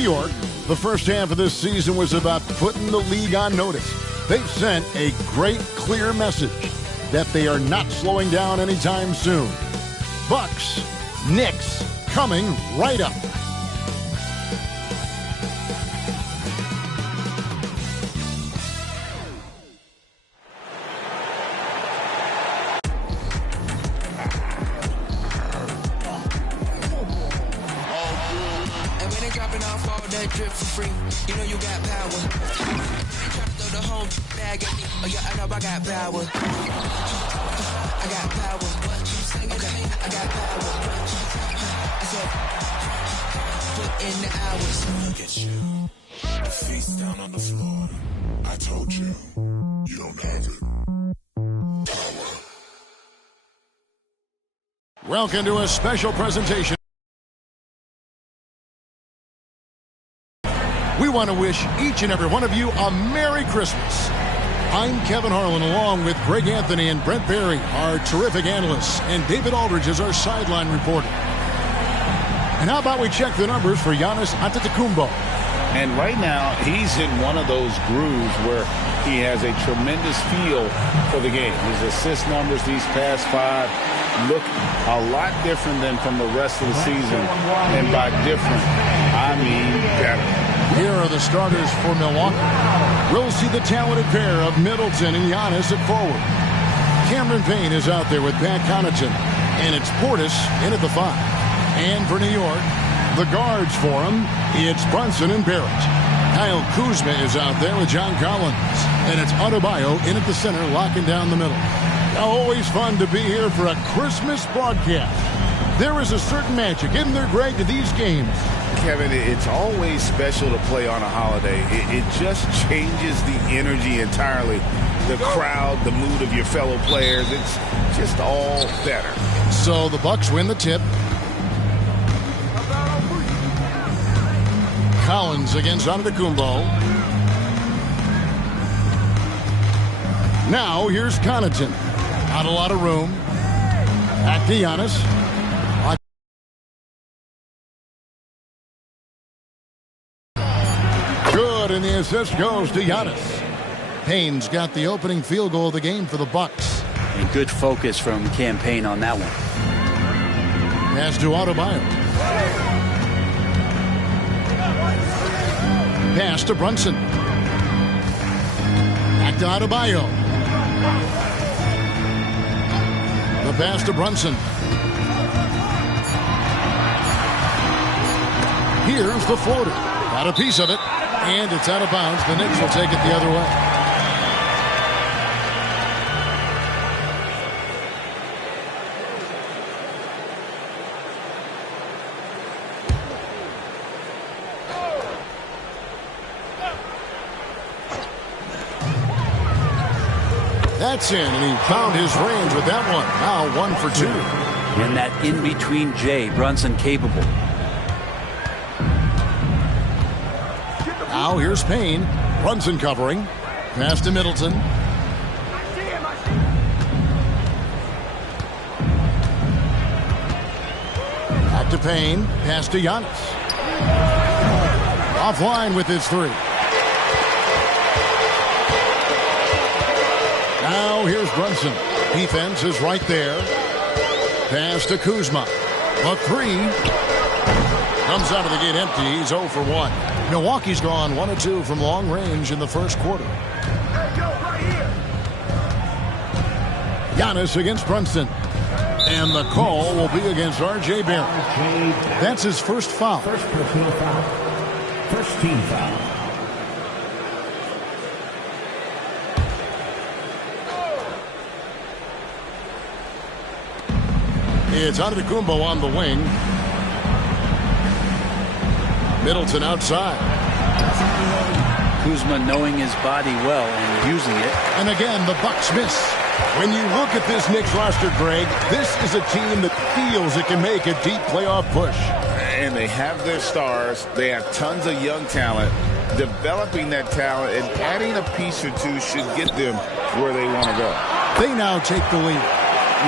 York, the first half of this season was about putting the league on notice. They've sent a great, clear message that they are not slowing down anytime soon. Bucks, Knicks, coming right up. Drip for free, you know you got power. Try to throw the whole bag at me. Oh yeah, I know I got power. I got power. Okay, I got power. I said, put in the hours. Look at you, face down on the floor. I told you, you don't have it. Power. Welcome to a special presentation. We want to wish each and every one of you a Merry Christmas. I'm Kevin Harlan, along with Greg Anthony and Brent Barry, our terrific analysts, and David Aldridge is our sideline reporter. And how about we check the numbers for Giannis Antetokounmpo? And right now, he's in one of those grooves where he has a tremendous feel for the game. His assist numbers these past 5 look a lot different than from the rest of the season. And by different, I mean better. Here are the starters for Milwaukee. We'll see the talented pair of Middleton and Giannis at forward. Cameron Payne is out there with Pat Connaughton, and it's Portis in at the 5. And for New York, the guards for him, it's Brunson and Barrett. Kyle Kuzma is out there with John Collins, and it's Adebayo in at the center, locking down the middle. Always fun to be here for a Christmas broadcast. There is a certain magic, isn't there, Greg, to these games? Kevin, it's always special to play on a holiday. It just changes the energy entirely. The crowd, the mood of your fellow players, it's just all better. So the Bucks win the tip. Collins against Antetokounmpo. Now here's Connaughton. Not a lot of room. Back to Giannis. Good, and the assist goes to Giannis. Payne's got the opening field goal of the game for the Bucks. And good focus from Payne on that one. Pass to Adebayo. Pass to Brunson. Back to Adebayo. The pass to Brunson. Here's the floater. Got a piece of it, and it's out of bounds. The Knicks will take it the other way. That's in, and he found his range with that one. Now 1 for 2. And that in-between J, Brunson capable. Now here's Payne. Brunson covering. Pass to Middleton. Back to Payne. Pass to Giannis. Offline with his 3. Now here's Brunson. Defense is right there. Pass to Kuzma. A 3. Comes out of the gate empty. He's 0 for 1. Milwaukee's gone 1 of 2 from long range in the first quarter. Giannis against Brunson. And the call will be against R.J. Barrett. That's his first foul. First personal foul. First team foul. It's Antetokounmpo on the wing. Middleton outside. Kuzma knowing his body well and using it. And again, the Bucks miss. When you look at this Knicks roster, Greg, this is a team that feels it can make a deep playoff push. And they have their stars. They have tons of young talent. Developing that talent and adding a piece or two should get them where they want to go. They now take the lead.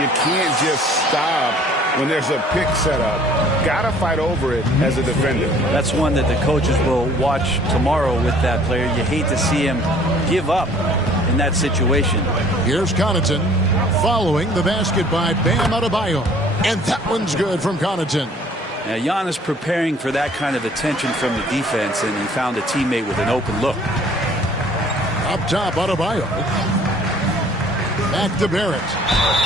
you can't just stop when there's a pick set up. Got to fight over it as a defender. That's one that the coaches will watch tomorrow with that player. You hate to see him give up in that situation. Here's Connaughton following the basket by Bam Adebayo. And that one's good from Connaughton. Now, Giannis preparing for that kind of attention from the defense, and he found a teammate with an open look. Up top, Adebayo. Back to Barrett.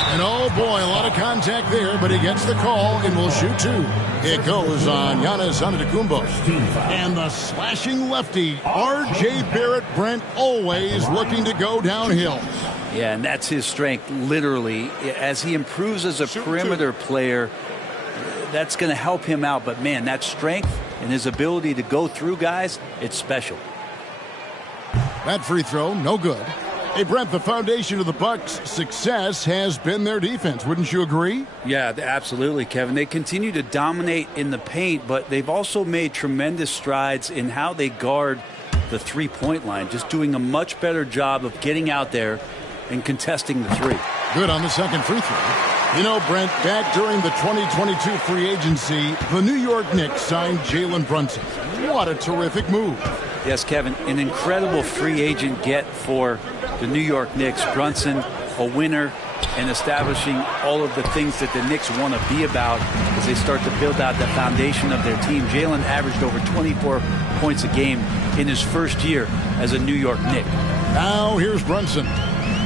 And oh boy, a lot of contact there, but he gets the call and will shoot two. It goes on Giannis Antetokounmpo. And the slashing lefty, R.J. Barrett, Brent, always looking to go downhill. Yeah, and that's his strength, literally. As he improves as a perimeter player, that's going to help him out. But, man, that strength and his ability to go through guys, it's special. That free throw, no good. Hey, Brent, the foundation of the Bucks' success has been their defense. Wouldn't you agree? Yeah, absolutely, Kevin. They continue to dominate in the paint, but they've also made tremendous strides in how they guard the three-point line, just doing a much better job of getting out there and contesting the three. Good on the second free throw. You know, Brent, back during the 2022 free agency, the New York Knicks signed Jalen Brunson. What a terrific move. Yes, Kevin, an incredible free agent get for the New York Knicks. Brunson, a winner, and establishing all of the things that the Knicks want to be about as they start to build out the foundation of their team. Jalen averaged over 24 points a game in his first year as a New York Knick. Now here's Brunson.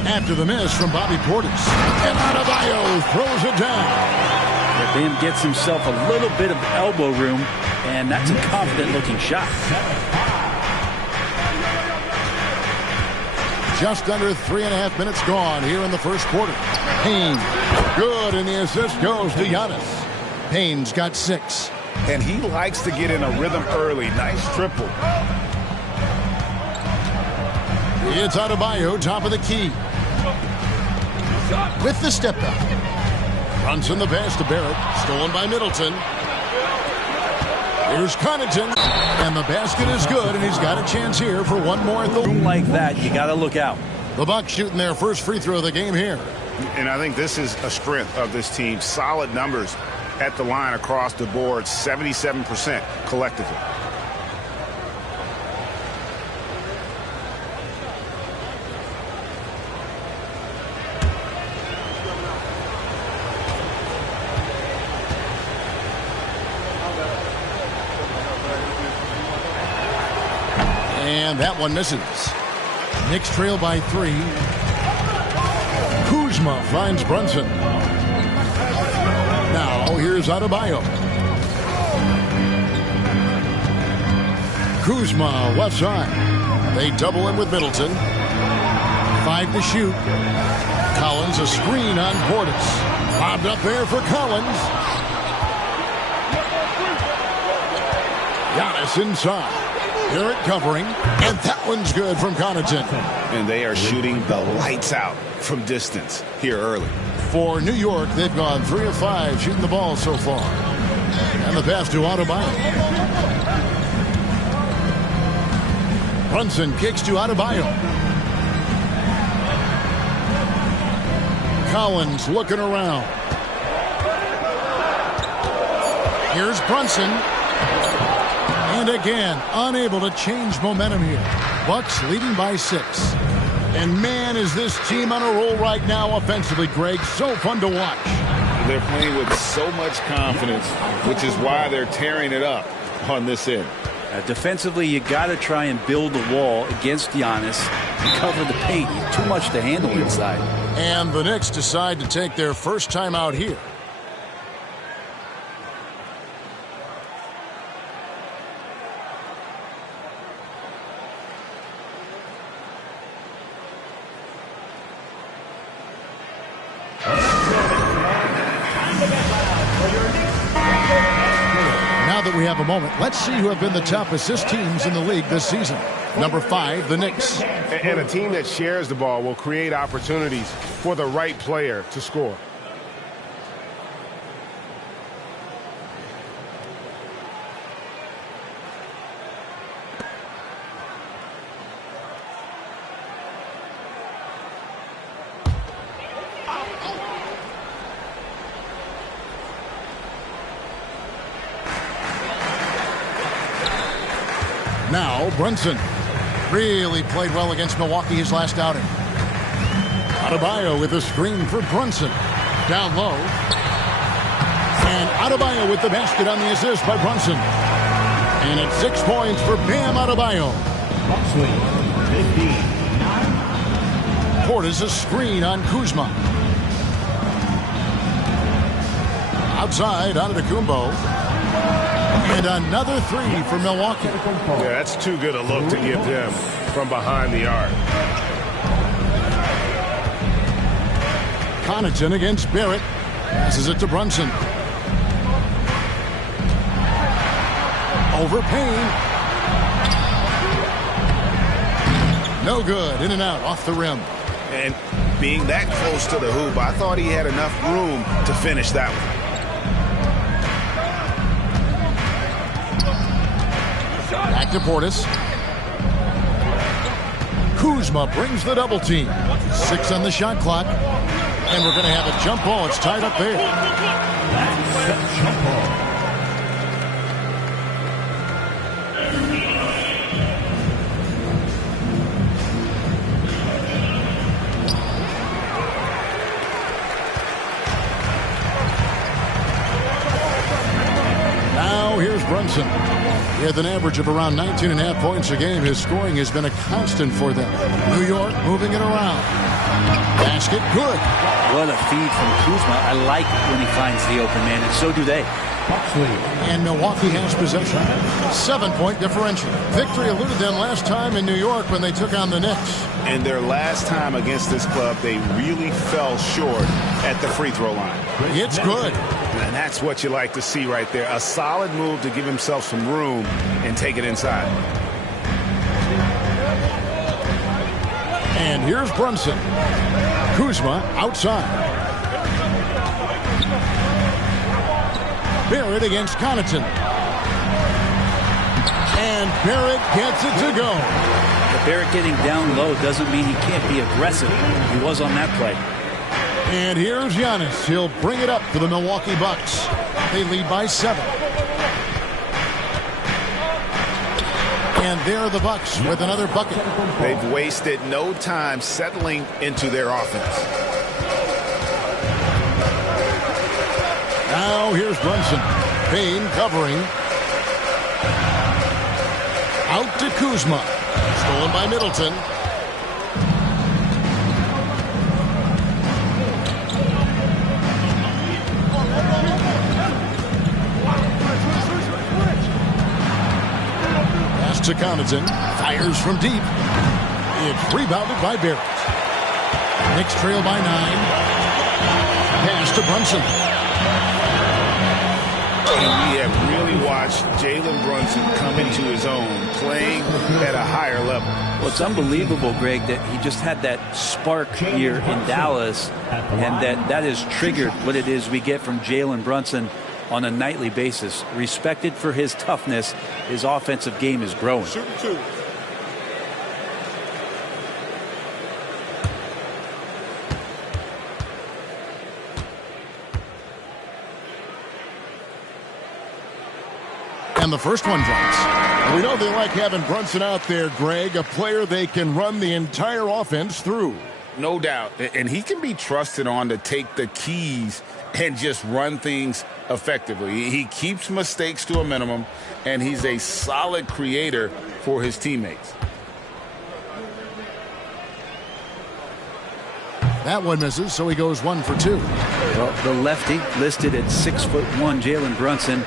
After the miss from Bobby Portis. And Adebayo throws it down. Bam gets himself a little bit of elbow room, and that's a confident-looking shot. Just under 3.5 minutes gone here in the first quarter. Payne, good, and the assist goes to Giannis. Payne's got 6. And he likes to get in a rhythm early. Nice triple. It's Adebayo, top of the key. With the step back. Brunson the pass to Barrett. Stolen by Middleton. Here's Connaughton. And the basket is good, and he's got a chance here for one more at the room like that, you got to look out. The Bucks shooting their first free throw of the game here. And I think this is a strength of this team. Solid numbers at the line across the board, 77% collectively. And that one misses. Knicks trail by 3. Kuzma finds Brunson. Now here's Adebayo. Kuzma left side. They double him with Middleton. 5 to shoot. Collins a screen on Portis. Bobbed up there for Collins. Giannis inside. Barrett covering, and that one's good from Connaughton. And they are shooting the lights out from distance here early. For New York, they've gone 3 of 5 shooting the ball so far. And the pass to Adebayo. Brunson kicks to Adebayo. Collins looking around. Here's Brunson. And again, unable to change momentum here. Bucks leading by 6. And man, is this team on a roll right now offensively, Greg. So fun to watch. They're playing with so much confidence, which is why they're tearing it up on this end. Defensively, you got to try and build the wall against Giannis and cover the paint. He's too much to handle inside. And the Knicks decide to take their first time out here. Now that we have a moment, let's see who have been the top assist teams in the league this season. Number 5, the Knicks. And a team that shares the ball will create opportunities for the right player to score. Now Brunson really played well against Milwaukee his last outing. Adebayo with a screen for Brunson. Down low. And Adebayo with the basket on the assist by Brunson. And it's 6 points for Bam Adebayo. Bucks lead, 15-9. Portis a screen on Kuzma. Outside, Antetokounmpo. And another three for Milwaukee. Yeah, that's too good a look to give them from behind the arc. Connaughton against Barrett. Passes it to Brunson. Over Payne. No good. In and out off the rim. And being that close to the hoop, I thought he had enough room to finish that one. Back to Portis. Kuzma brings the double team. 6 on the shot clock. And we're going to have a jump ball. It's tied up there. Jump ball. Now here's Brunson. With an average of around 19.5 points a game, his scoring has been a constant for them. New York moving it around. Basket good. What a feed from Kuzma. I like when he finds the open man, and so do they. Bucks lead. And Milwaukee has possession. 7-point differential. Victory eluded them last time in New York when they took on the Knicks. And their last time against this club, they really fell short at the free throw line. It's good. And that's what you like to see right there. A solid move to give himself some room and take it inside. And here's Brunson. Kuzma outside. Barrett against Connaughton. And Barrett gets it to go. But Barrett getting down low doesn't mean he can't be aggressive. He was on that play. And here's Giannis. He'll bring it up for the Milwaukee Bucks. They lead by 7. And there are the Bucks with another bucket. They've wasted no time settling into their offense. Now here's Brunson. Payne covering. Out to Kuzma. Stolen by Middleton. Pass to Connaughton. Fires from deep. It's rebounded by Barrett. Knicks trail by 9. Pass to Brunson. And we have really watched Jalen Brunson come into his own, playing at a higher level. Well, it's unbelievable, Greg, that he just had that spark here in Dallas, and that has triggered what it is we get from Jalen Brunson on a nightly basis. Respected for his toughness, his offensive game is growing. And the first one drops. We know they like having Brunson out there, Greg, a player they can run the entire offense through. No doubt. And he can be trusted on to take the keys and just run things effectively. He keeps mistakes to a minimum, and he's a solid creator for his teammates. That one misses, so he goes 1 for 2. Well, the lefty listed at 6'1", Jalen Brunson.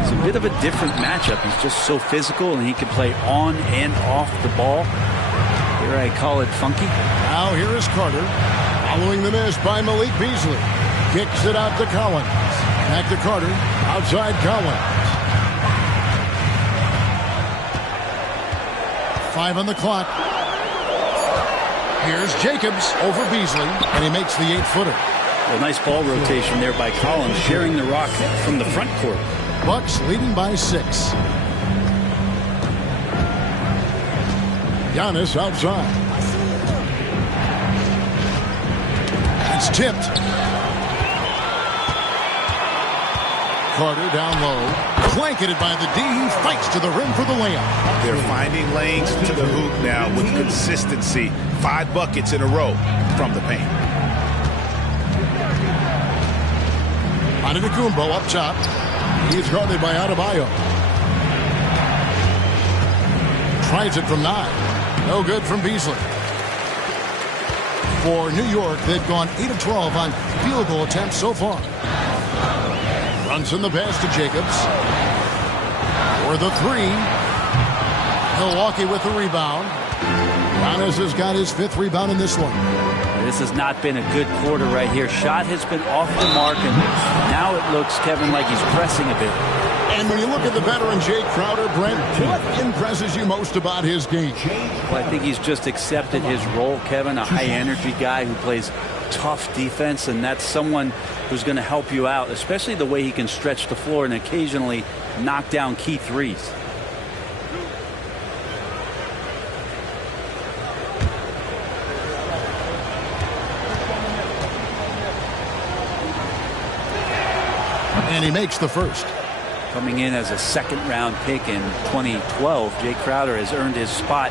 It's a bit of a different matchup. He's just so physical, and he can play on and off the ball. Here I call it funky. Now here is Carter. Following the miss by Malik Beasley. Kicks it out to Collins. Back to Carter. Outside Collins. 5 on the clock. Here's Jacobs over Beasley, and he makes the 8-footer. Well, nice ball rotation there by Collins, sharing the rock from the front court. Bucks leading by 6. Giannis outside. It's tipped. Carter down low. Blanketed by the D. He fights to the rim for the layup. They're finding lanes to the hoop now with consistency. 5 buckets in a row from the paint. Antetokounmpo up top. He's guarded by Adebayo. Tries it from 9. No good from Beasley. For New York, they've gone 8 of 12 on field goal attempts so far. Runs in the pass to Jacobs. For the 3. Milwaukee with the rebound. Giannis has got his 5th rebound in this one. This has not been a good quarter right here. Shot has been off the mark, and now it looks, Kevin, like he's pressing a bit. And when you look at the veteran Jay Crowder, Brent, what impresses you most about his game? Well, I think he's just accepted his role, Kevin, a high-energy guy who plays tough defense, and that's someone who's going to help you out, especially the way he can stretch the floor and occasionally knock down key threes. And he makes the first. Coming in as a second-round pick in 2012, Jay Crowder has earned his spot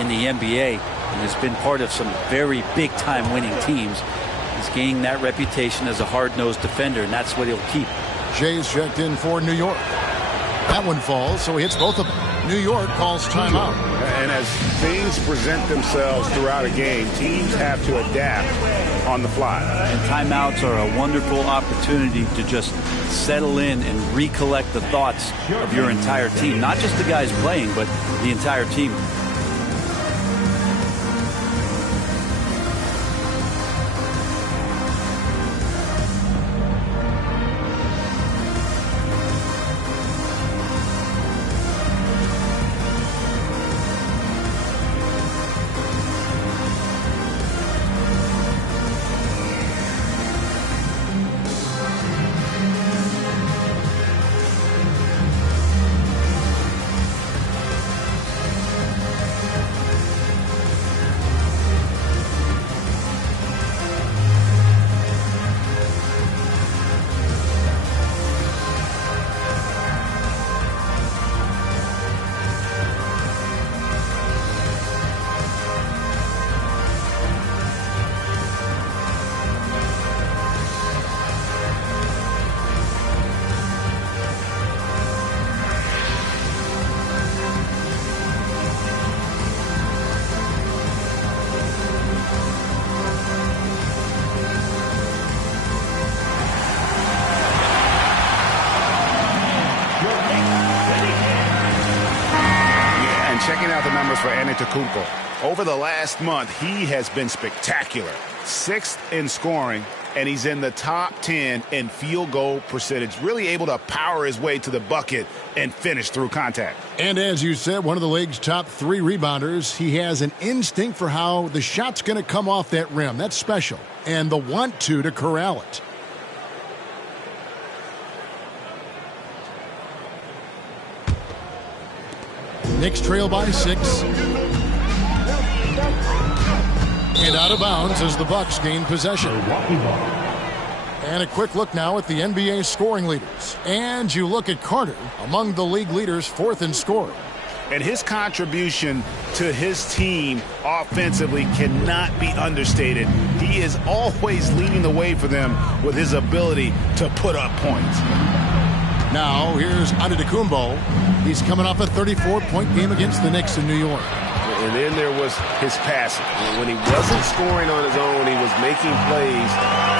in the NBA and has been part of some very big-time winning teams. He's gaining that reputation as a hard-nosed defender, and that's what he'll keep. Jay's checked in for New York. That one falls, so he hits both of them. New York calls timeout. And as things present themselves throughout a game, teams have to adapt on the fly. And timeouts are a wonderful opportunity to just settle in and recollect the thoughts of your entire team. Not just the guys playing, but the entire team. Checking out the numbers for Antetokounmpo. Over the last month, he has been spectacular. 6th in scoring, and he's in the top 10 in field goal percentage. Really able to power his way to the bucket and finish through contact. And as you said, one of the league's top 3 rebounders. He has an instinct for how the shot's going to come off that rim. That's special. And the want to corral it. Knicks trail by 6. And out of bounds as the Bucks gain possession. And a quick look now at the NBA scoring leaders. And you look at Carter, among the league leaders, 4th in scoring. And his contribution to his team offensively cannot be understated. He is always leading the way for them with his ability to put up points. Now, here's Antetokounmpo. He's coming off a 34-point game against the Knicks in New York. And then there was his passing. When he wasn't scoring on his own, he was making plays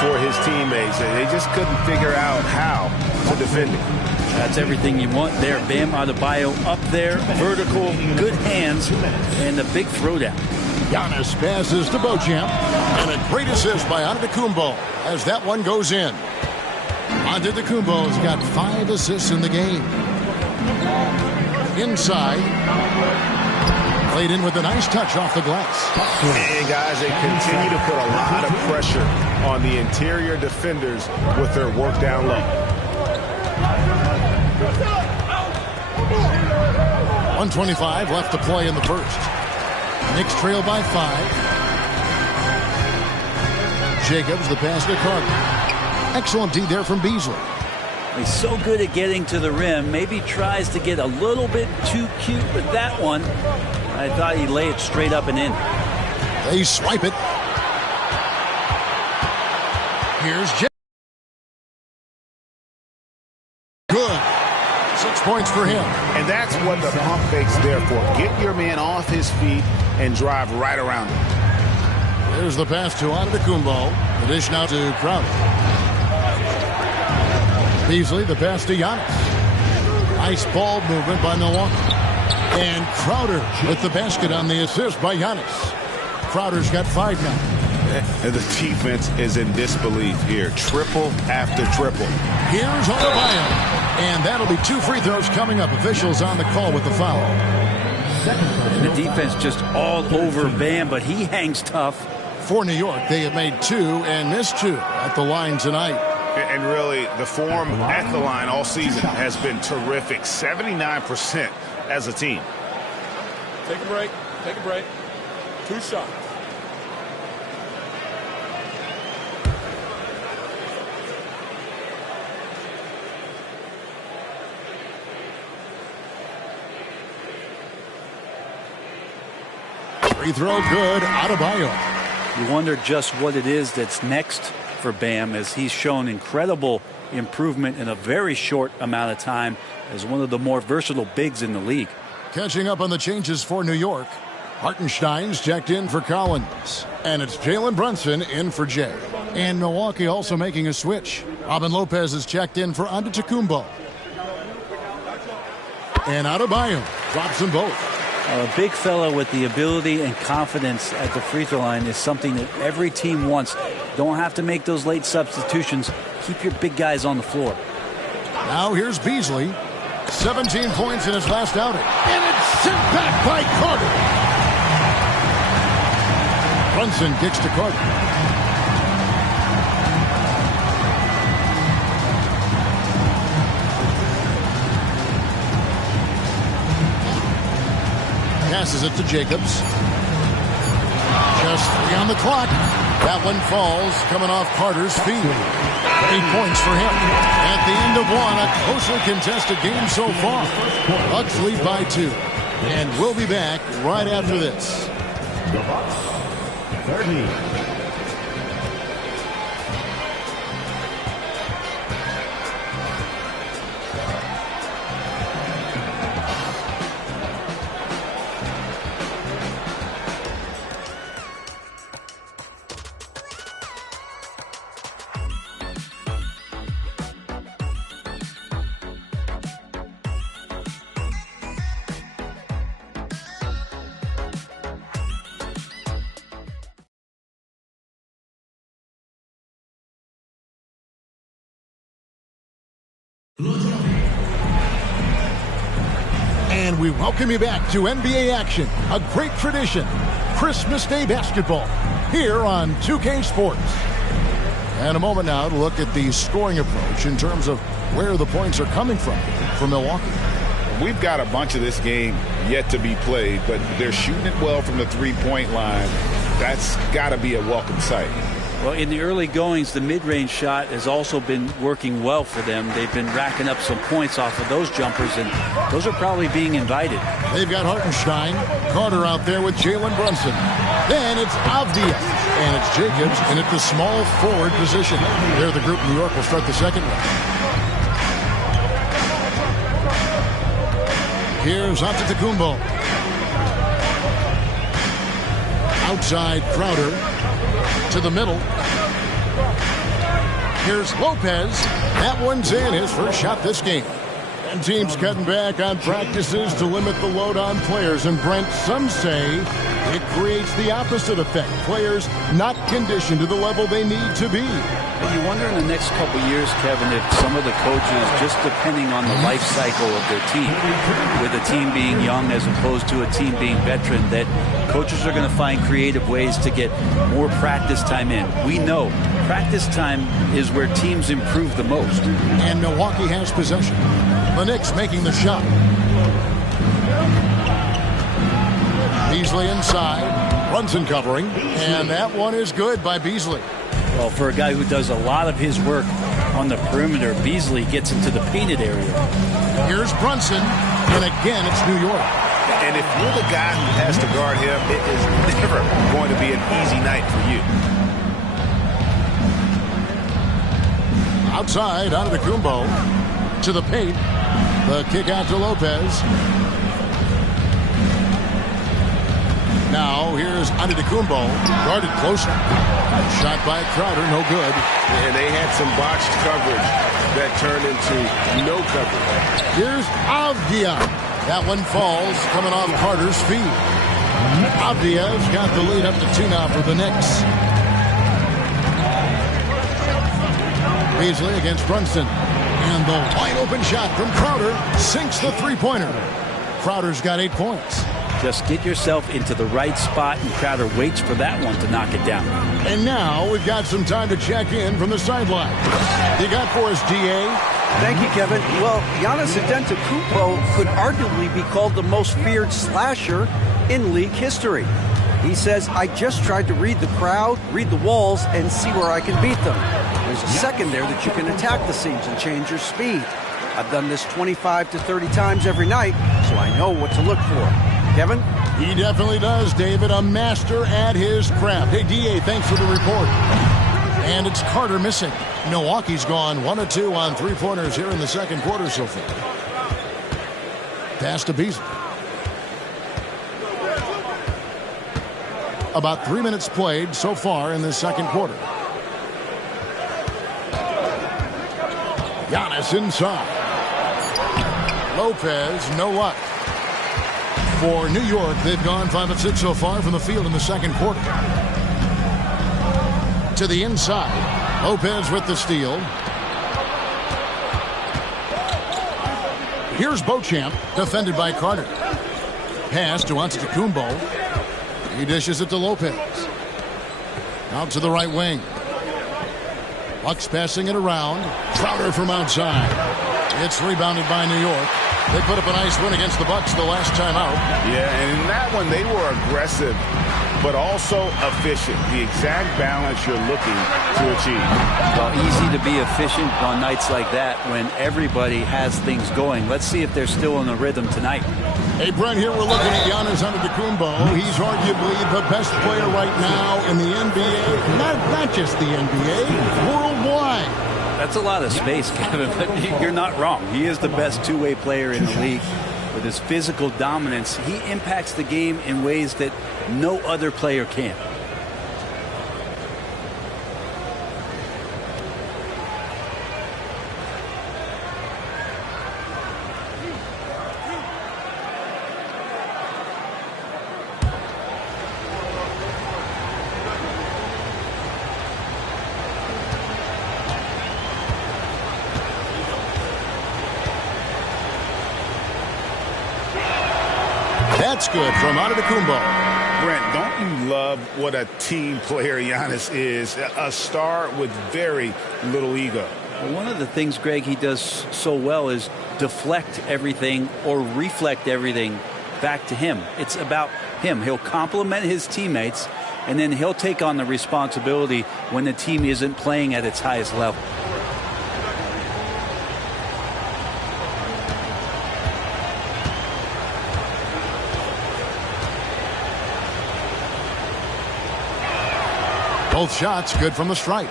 for his teammates. And they just couldn't figure out how to defend him. That's everything you want there. Bam Adebayo up there, vertical, good hands, and a big throwdown. Giannis passes to Beauchamp. And a great assist by Antetokounmpo as that one goes in. Antetokounmpo's got 5 assists in the game. Inside. Played in with a nice touch off the glass. And guys, they continue to put a lot of pressure on the interior defenders with their work down low. 1:25 left to play in the first. Knicks trail by 5. Jacobs, the pass to Carter. Excellent D there from Beasley. He's so good at getting to the rim. Maybe tries to get a little bit too cute with that one. I thought he'd lay it straight up and in. They swipe it. Here's Jay. Good. 6 points for him. And that's what the pump fake's there for. Get your man off his feet and drive right around him. There's the pass to Antetokounmpo. The dish now to Crowder. Beasley, the pass to Giannis. Nice ball movement by Milwaukee. And Crowder with the basket on the assist by Giannis. Crowder's got 5 now. And the defense is in disbelief here. Triple after triple. Here's Adebayo. And that'll be 2 free throws coming up. Officials on the call with the foul. And the defense just all over Bam, but he hangs tough. For New York, they have made 2 and missed 2 at the line tonight. And really, the form at the line all season has been terrific. 79% as a team. Take a break. Take a break. 2 shots. Free throw good. Adebayo. You wonder just what it is that's next for Bam, as he's shown incredible improvement in a very short amount of time as one of the more versatile bigs in the league. Catching up on the changes for New York. Hartenstein's checked in for Collins. And it's Jalen Brunson in for Jay. And Milwaukee also making a switch. Robin Lopez is checked in for Antetokounmpo. And Adebayo drops them both. A big fella with the ability and confidence at the free throw line is something that every team wants. Don't have to make those late substitutions. Keep your big guys on the floor. Now here's Beasley. 17 points in his last outing. And it's sent back by Carter. Brunson kicks to Carter. Passes it to Jacobs. Just 3 on the clock. That one falls, coming off Carter's feet. 8 points for him. At the end of one, a closely contested game so far. Bucks lead by 2. And we'll be back right after this. The Bucks 30. And we welcome you back to NBA action, a great tradition, Christmas Day basketball, here on 2K Sports. And a moment now to look at the scoring approach in terms of where the points are coming from for Milwaukee. We've got a bunch of this game yet to be played, but they're shooting it well from the three-point line. That's got to be a welcome sight. Well, in the early goings, the mid-range shot has also been working well for them. They've been racking up some points off of those jumpers, and those are probably being invited. They've got Hartenstein, Carter out there with Jalen Brunson. Then it's Avdia, and it's Jacobs in at the small forward position. There, the group New York will start the second one. Here's Antetokounmpo. Outside Crowder. To the middle. Here's Lopez. That one's in, his first shot this game. And teams cutting back on practices to limit the load on players. And Brent, some say it creates the opposite effect. Players not conditioned to the level they need to be. You wonder in the next couple years, Kevin, if some of the coaches, just depending on the life cycle of their team, with a team being young as opposed to a team being veteran, that coaches are going to find creative ways to get more practice time in. We know practice time is where teams improve the most. And Milwaukee has possession. The Knicks making the shot. Beasley inside. Brunson covering. And that one is good by Beasley. Well, for a guy who does a lot of his work on the perimeter. Beasley gets into the painted area. Here's Brunson, and again it's New York. And if you're the guy who has to guard him, it is never going to be an easy night for you. Outside, Antetokounmpo to the paint. The kick out to Lopez. Now here's Antetokounmpo, guarded closer. Shot by Crowder, no good. And they had some botched coverage that turned into no coverage. Here's Avdia. That one falls, coming off Carter's feet. Avdia's got the lead up to 2 now for the Knicks. Beasley against Brunson. And the wide open shot from Crowder sinks the three-pointer. Crowder's got 8 points. Just get yourself into the right spot, and Crowder waits for that one to knock it down. And now we've got some time to check in from the sideline. You got for us, D.A.? Thank you, Kevin. Well, Giannis Antetokounmpo could arguably be called the most feared slasher in league history. He says, I just tried to read the crowd, read the walls, and see where I can beat them. There's a second there that you can attack the seams and change your speed. I've done this 25 to 30 times every night, so I know what to look for. Kevin? He definitely does, David. A master at his craft. Hey, D.A., thanks for the report. And it's Carter missing. Milwaukee's gone 1 of 2 on three-pointers here in the second quarter so far. Pass to Beasley. About 3 minutes played so far in the second quarter. Giannis inside. Lopez, no luck. For New York, they've gone 5 of 6 so far from the field in the second quarter. To the inside. Lopez with the steal. Here's Beauchamp, defended by Carter. Pass to Antetokounmpo. He dishes it to Lopez. Out to the right wing. Bucks passing it around. Crowder from outside. It's rebounded by New York. They put up a nice win against the Bucks the last time out. Yeah, and in that one, they were aggressive, but also efficient. The exact balance you're looking to achieve. Well, easy to be efficient on nights like that when everybody has things going. Let's see if they're still in the rhythm tonight. Hey, Brent, here we're looking at Giannis Antetokounmpo. He's arguably the best player right now in the NBA. Not just the NBA, worldwide. That's a lot of space, Kevin, but you're not wrong. He is the best two-way player in the league. With his physical dominance, he impacts the game in ways that no other player can. That's good from Antetokounmpo. Brent, don't you love what a team player Giannis is? A star with very little ego. One of the things, Greg, he does so well is deflect everything or reflect everything back to him. It's about him. He'll compliment his teammates, and then he'll take on the responsibility when the team isn't playing at its highest level. Both shots good from the stripe.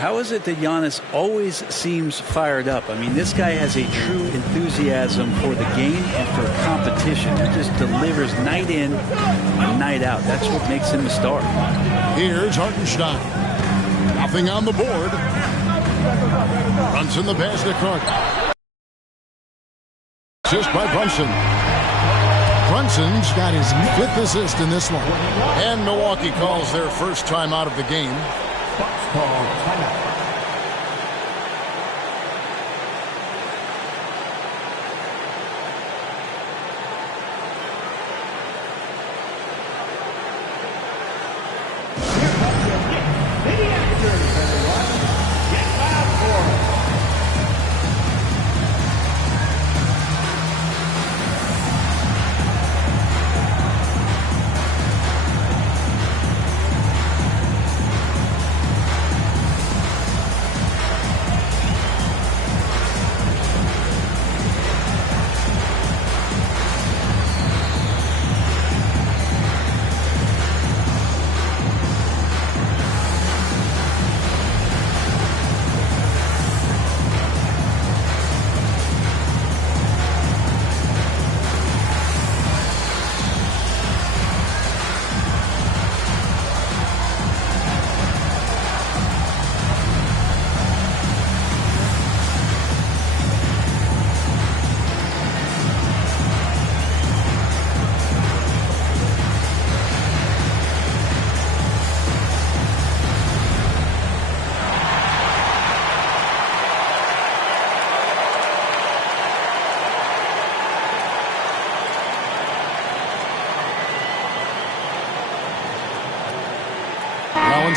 How is it that Giannis always seems fired up? I mean, this guy has a true enthusiasm for the game and for competition. He just delivers night in and night out. That's what makes him a star. Here's Hartenstein. Nothing on the board. Brunson the pass to Carter. Assist by Brunson. Brunson's got his 5th assist in this one. And Milwaukee calls their first time out of the game. Bucks call timeout.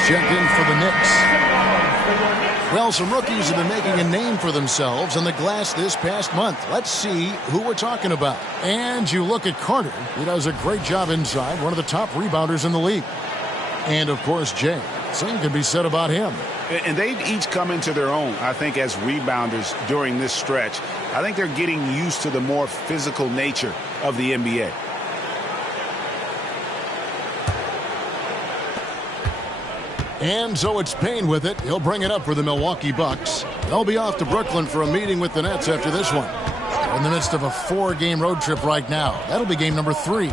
checked in for the Knicks. Well, some rookies have been making a name for themselves on the glass this past month. Let's see who we're talking about. And you look at Carter. He does a great job inside, one of the top rebounders in the league. And, of course, Jay. Same can be said about him. And they've each come into their own, I think, as rebounders during this stretch. I think they're getting used to the more physical nature of the NBA. And so it's Payne with it. He'll bring it up for the Milwaukee Bucks. They'll be off to Brooklyn for a meeting with the Nets after this one. They're in the midst of a 4-game road trip right now. That'll be game number 3.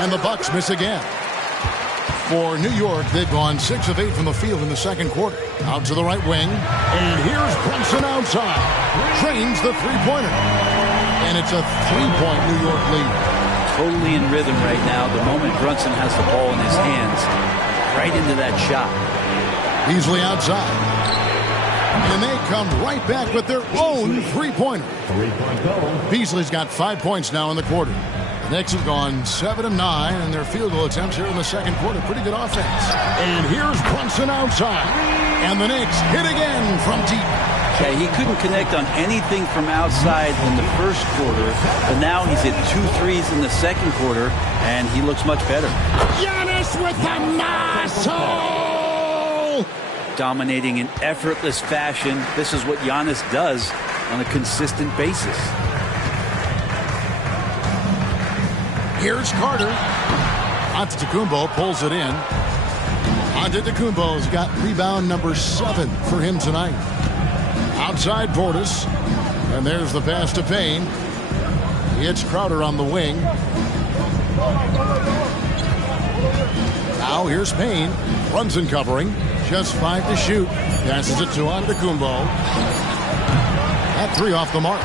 And the Bucks miss again. For New York, they've gone 6 of 8 from the field in the second quarter. Out to the right wing. And here's Brunson outside. Drains the three-pointer. And it's a 3-point New York lead. Totally in rhythm right now. The moment Brunson has the ball in his hands, right into that shot. Beasley outside. And they come right back with their own three-pointer. Beasley's got 5 points now in the quarter. The Knicks have gone 7 of 9 in their field goal attempts here in the second quarter. Pretty good offense. And here's Brunson outside. And the Knicks hit again from deep. Yeah, he couldn't connect on anything from outside in the first quarter, but now he's hit 2 threes in the second quarter, and he looks much better. Giannis with the muscle! Dominating in effortless fashion. This is what Giannis does on a consistent basis. Here's Carter. Antetokounmpo pulls it in. Antetokounmpo's got rebound number 7 for him tonight. Outside Portis. And there's the pass to Payne. He hits Crowder on the wing. Now here's Payne. Brunson covering. Just 5 to shoot. Passes it to Antetokounmpo. That 3 off the mark.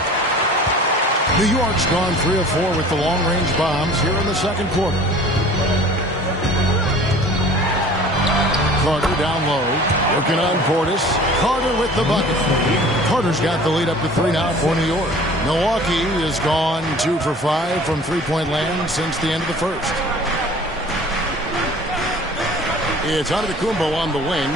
New York's gone 3 of 4 with the long-range bombs here in the second quarter. Carter down low. Working on Portis. Carter with the bucket. Carter's got the lead up to 3 now for New York. Milwaukee has gone 2 for 5 from three-point land since the end of the first. It's Antetokounmpo on the wing.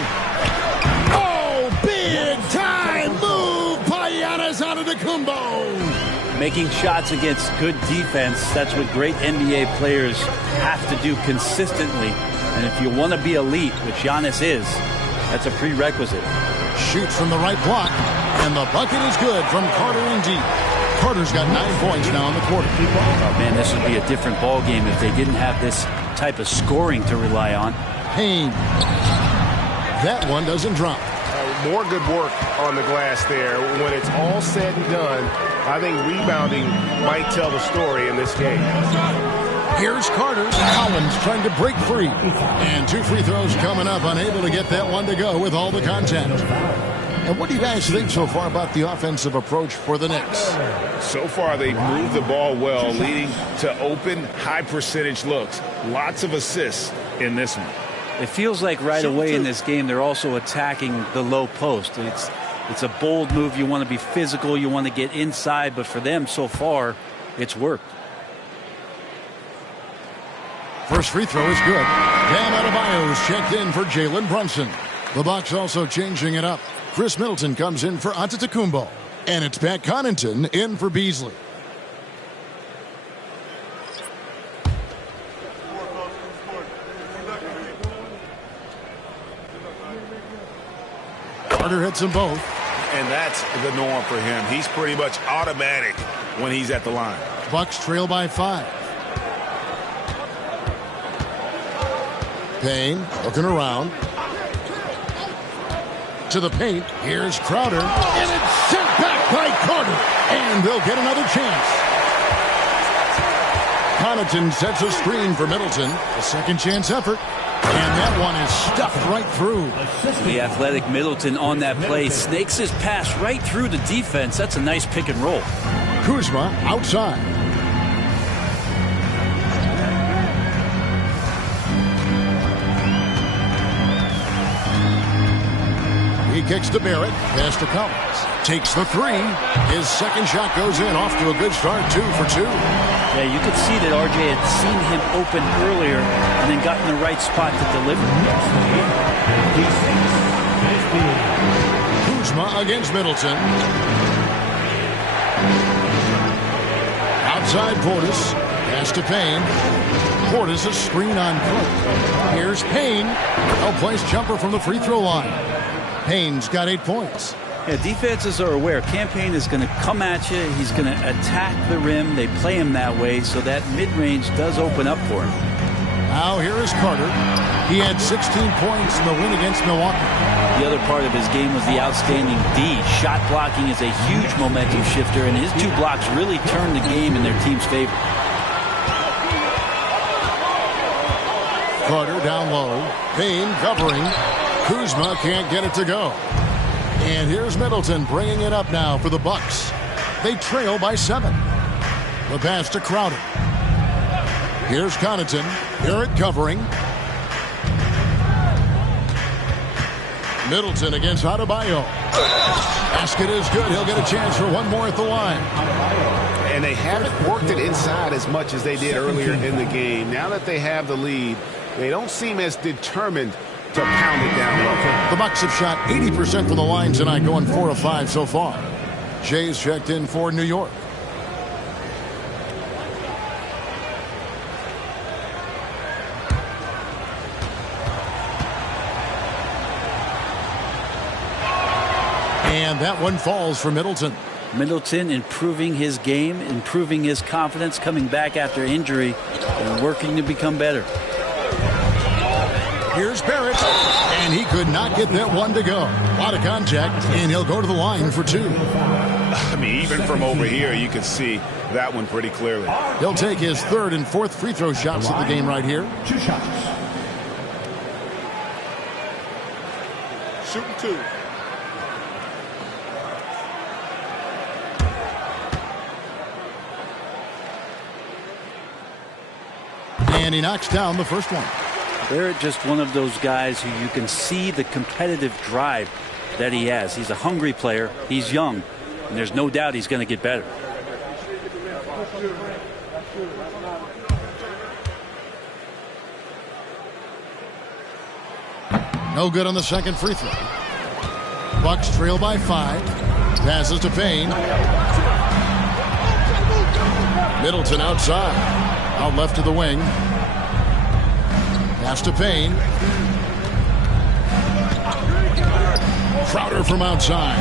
Oh, big time move by Giannis Antetokounmpo. Making shots against good defense, that's what great NBA players have to do consistently. And if you want to be elite, which Giannis is, that's a prerequisite. Shoots from the right block, and the bucket is good from Carter in deep. Carter's got 9 points now in the quarter. Oh, man, this would be a different ball game if they didn't have this type of scoring to rely on. Payne. That one doesn't drop. More good work on the glass there. When it's all said and done, I think rebounding might tell the story in this game. Here's Carter. Collins trying to break free. And 2 free throws coming up, unable to get that one to go with all the contact. And what do you guys think so far about the offensive approach for the Knicks? So far, they've moved the ball well, leading to open, high-percentage looks. Lots of assists in this one. It feels like right away in this game they're also attacking the low post. It's a bold move. You want to be physical. You want to get inside. But for them so far, it's worked. First free throw is good. Bam Adebayo's checked in for Jalen Brunson. The Bucks also changing it up. Chris Middleton comes in for Antetokounmpo. And it's Pat Connaughton in for Beasley. Carter hits them both. And that's the norm for him. He's pretty much automatic when he's at the line. Bucks trail by 5. Payne looking around. To the paint. Here's Crowder. And it's sent back by Carter. And they'll get another chance. Connaughton sets a screen for Middleton. A second chance effort. And that one is stuffed right through. The athletic Middleton on that play snakes his pass right through the defense. That's a nice pick and roll. Kuzma outside. He kicks to Barrett. Pass to Collins. Takes the three. His second shot goes in. Off to a good start. 2 for 2. Yeah, you could see that RJ had seen him open earlier and then got in the right spot to deliver. Kuzma against Middleton. Outside Portis. Pass to Payne. Portis a screen on Cook. Here's Payne. Well-placed jumper from the free throw line. Payne's got 8 points. Yeah, defenses are aware. Campaign is going to come at you. He's going to attack the rim. They play him that way, so that mid-range does open up for him. Now here is Carter. He had 16 points in the win against Milwaukee. The other part of his game was the outstanding D. Shot blocking is a huge momentum shifter, and his 2 blocks really turned the game in their team's favor. Carter down low. Payne covering. Kuzma can't get it to go. And here's Middleton bringing it up now for the Bucks. They trail by 7. The pass to Crowder. Here's Connaughton. Barrett covering. Middleton against Adebayo. Basket is good. He'll get a chance for one more at the line. And they haven't worked it inside as much as they did earlier in the game. Now that they have the lead, they don't seem as determined to pound it down low. The Bucks have shot 80% from the line tonight, going 4 of 5 so far. Jay's checked in for New York. And that one falls for Middleton. Middleton improving his game, improving his confidence, coming back after injury, and working to become better. Here's Barrett, and he could not get that one to go. A lot of contact, and he'll go to the line for 2. I mean, even from over here, you can see that one pretty clearly. He'll take his 3rd and 4th free throw shots of the game right here. 2 shots. Shooting 2. And he knocks down the first one. Barrett just one of those guys who you can see the competitive drive that he has. He's a hungry player. He's young. And there's no doubt he's going to get better. No good on the second free throw. Bucks trail by 5. Passes to Payne. Middleton outside. Out left to the wing. Pass to Payne. Crowder from outside.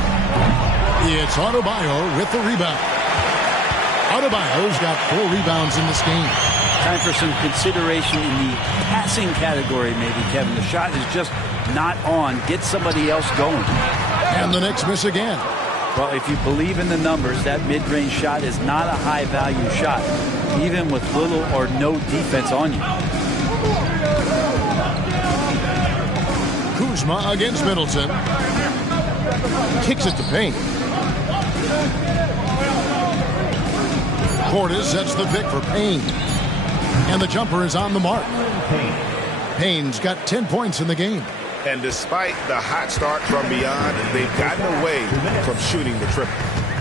It's Adebayo with the rebound. Adebayo's got 4 rebounds in this game. Time for some consideration in the passing category, maybe, Kevin. The shot is just not on. Get somebody else going. And the Knicks miss again. Well, if you believe in the numbers, that mid-range shot is not a high-value shot, even with little or no defense on you. Kuzma against Middleton. Kicks it to Payne. Portis sets the pick for Payne. And the jumper is on the mark. Payne's got 10 points in the game. And despite the hot start from beyond, they've gotten away from shooting the triple.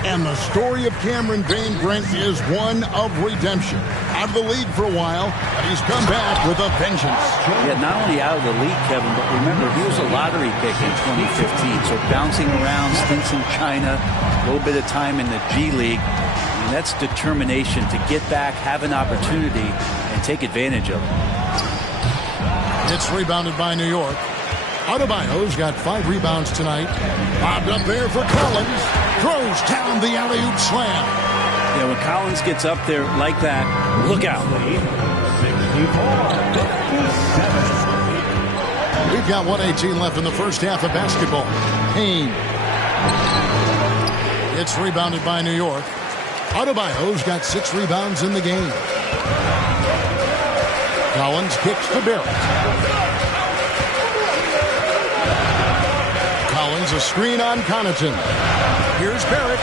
And the story of Cameron Payne, Brent, is one of redemption. Out of the league for a while, but he's come back with a vengeance. Yeah, not only out of the league, Kevin, but remember, he was a lottery pick in 2015. So bouncing around, stints in China, a little bit of time in the G League. And that's determination to get back, have an opportunity, and take advantage of it. It's rebounded by New York. Adebayo's got 5 rebounds tonight. Bobbed up there for Collins. Throws down the alley-oop slam. Yeah, when Collins gets up there like that, look out. We've got 1:18 left in the first half of basketball. Payne. It's rebounded by New York. Adebayo's got 6 rebounds in the game. Collins kicks to Barrett. Collins a screen on Connaughton. Here's Barrett.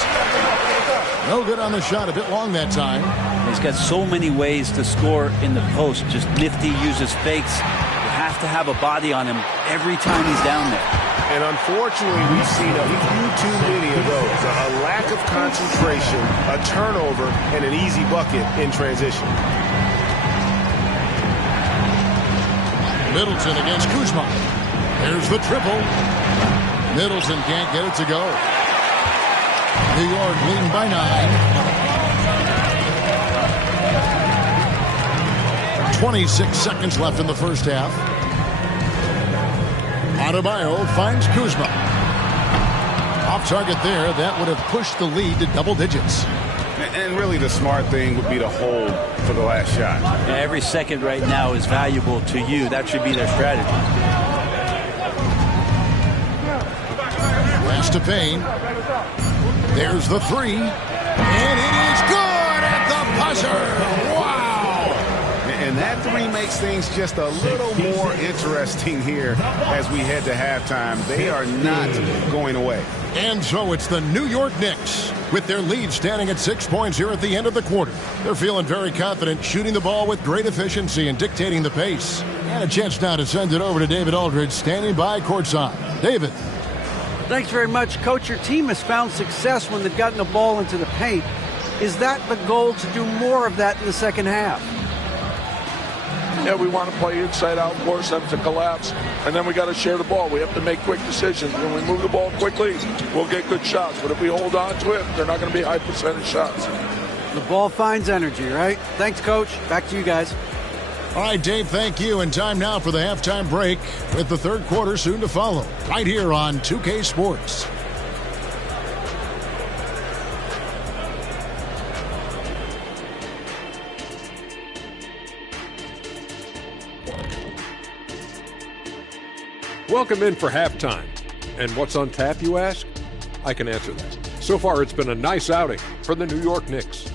No good on the shot. A bit long that time. He's got so many ways to score in the post. Just nifty, uses fakes. You have to have a body on him every time he's down there. And unfortunately, we've seen a few too many of those. A lack of concentration, a turnover, and an easy bucket in transition. Middleton against Kuzma. There's the triple. Middleton can't get it to go. New York leading by 9. 26 seconds left in the first half. Adebayo finds Kuzma. Off target there. That would have pushed the lead to double digits. And really the smart thing would be to hold for the last shot. Yeah, every second right now is valuable to you. That should be their strategy. Pass to Payne. There's the three. And it is good at the buzzer. Wow! And that three makes things just a little more interesting here as we head to halftime. They are not going away. And so it's the New York Knicks with their lead standing at 6 points here at the end of the quarter. They're feeling very confident, shooting the ball with great efficiency and dictating the pace. And a chance now to send it over to David Aldridge, standing by courtside. David. Thanks very much, Coach. Your team has found success when they've gotten the ball into the paint. Is that the goal, to do more of that in the second half? Yeah, we want to play inside out, force them to collapse, and then we got to share the ball. We have to make quick decisions. When we move the ball quickly, we'll get good shots. But if we hold on to it, they're not going to be high percentage shots. The ball finds energy, right? Thanks, Coach. Back to you guys. All right, Dave, thank you. And time now for the halftime break with the third quarter soon to follow. Right here on 2K Sports. Welcome in for halftime. And what's on tap, you ask? I can answer that. So far, it's been a nice outing for the New York Knicks.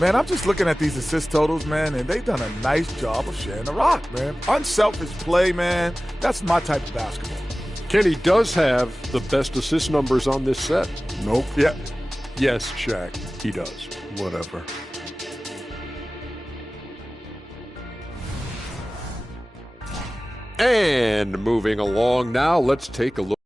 Man, I'm just looking at these assist totals, man, and they've done a nice job of sharing the rock, man. Unselfish play, man. That's my type of basketball. Kenny does have the best assist numbers on this set. Nope. Yeah. Yes, Shaq, he does. Whatever. And moving along now, let's take a look.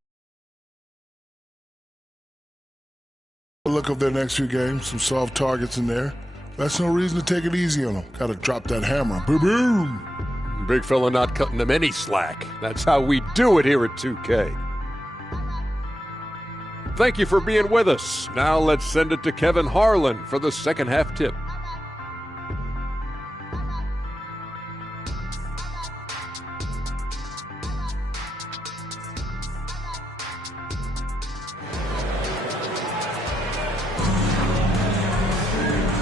Look of their next few games, some soft targets in there. That's no reason to take it easy on them. Got to drop that hammer. Boom, boom. Big fella not cutting them any slack. That's how we do it here at 2K. Thank you for being with us. Now let's send it to Kevin Harlan for the second half tip.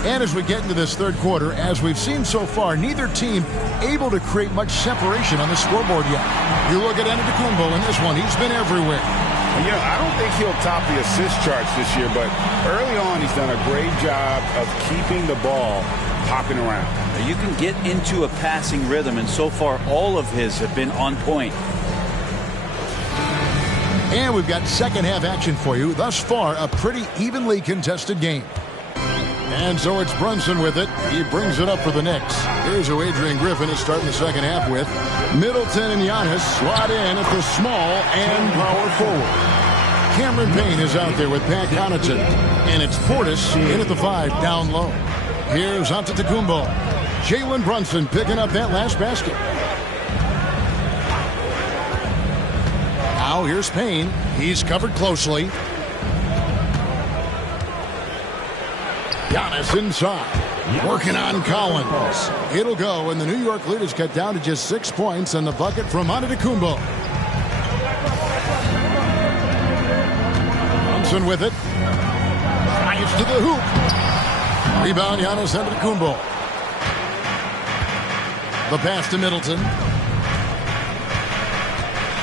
And as we get into this third quarter, as we've seen so far, neither team able to create much separation on the scoreboard yet. You look at Antetokounmpo in this one, he's been everywhere. You know, I don't think he'll top the assist charts this year, but early on he's done a great job of keeping the ball popping around. You can get into a passing rhythm, and so far all of his have been on point. And we've got second half action for you. Thus far, a pretty evenly contested game. And so it's Brunson with it. He brings it up for the Knicks. Here's who Adrian Griffin is starting the second half with. Middleton and Giannis slot in at the small and power forward. Cameron Payne is out there with Pat Connaughton. And it's Portis in at the 5 down low. Here's Antetokounmpo. Jalen Brunson picking up that last basket. Now here's Payne. He's covered closely. Giannis inside, working on Collins. It'll go, and the New York lead is cut down to just 6 points, and the bucket from Antetokounmpo. Brunson with it. Drives to the hoop. Rebound, Giannis Antetokounmpo. The pass to Middleton.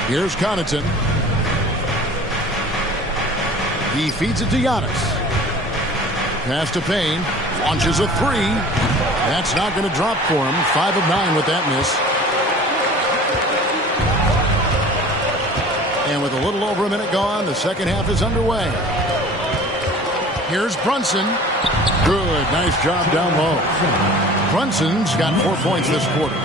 Here's Connaughton. He feeds it to Giannis. Pass to Payne, launches a 3. That's not going to drop for him. 5 of 9 with that miss. And with a little over a minute gone, the second half is underway. Here's Brunson. Good, nice job down low. Brunson's got 4 points this quarter.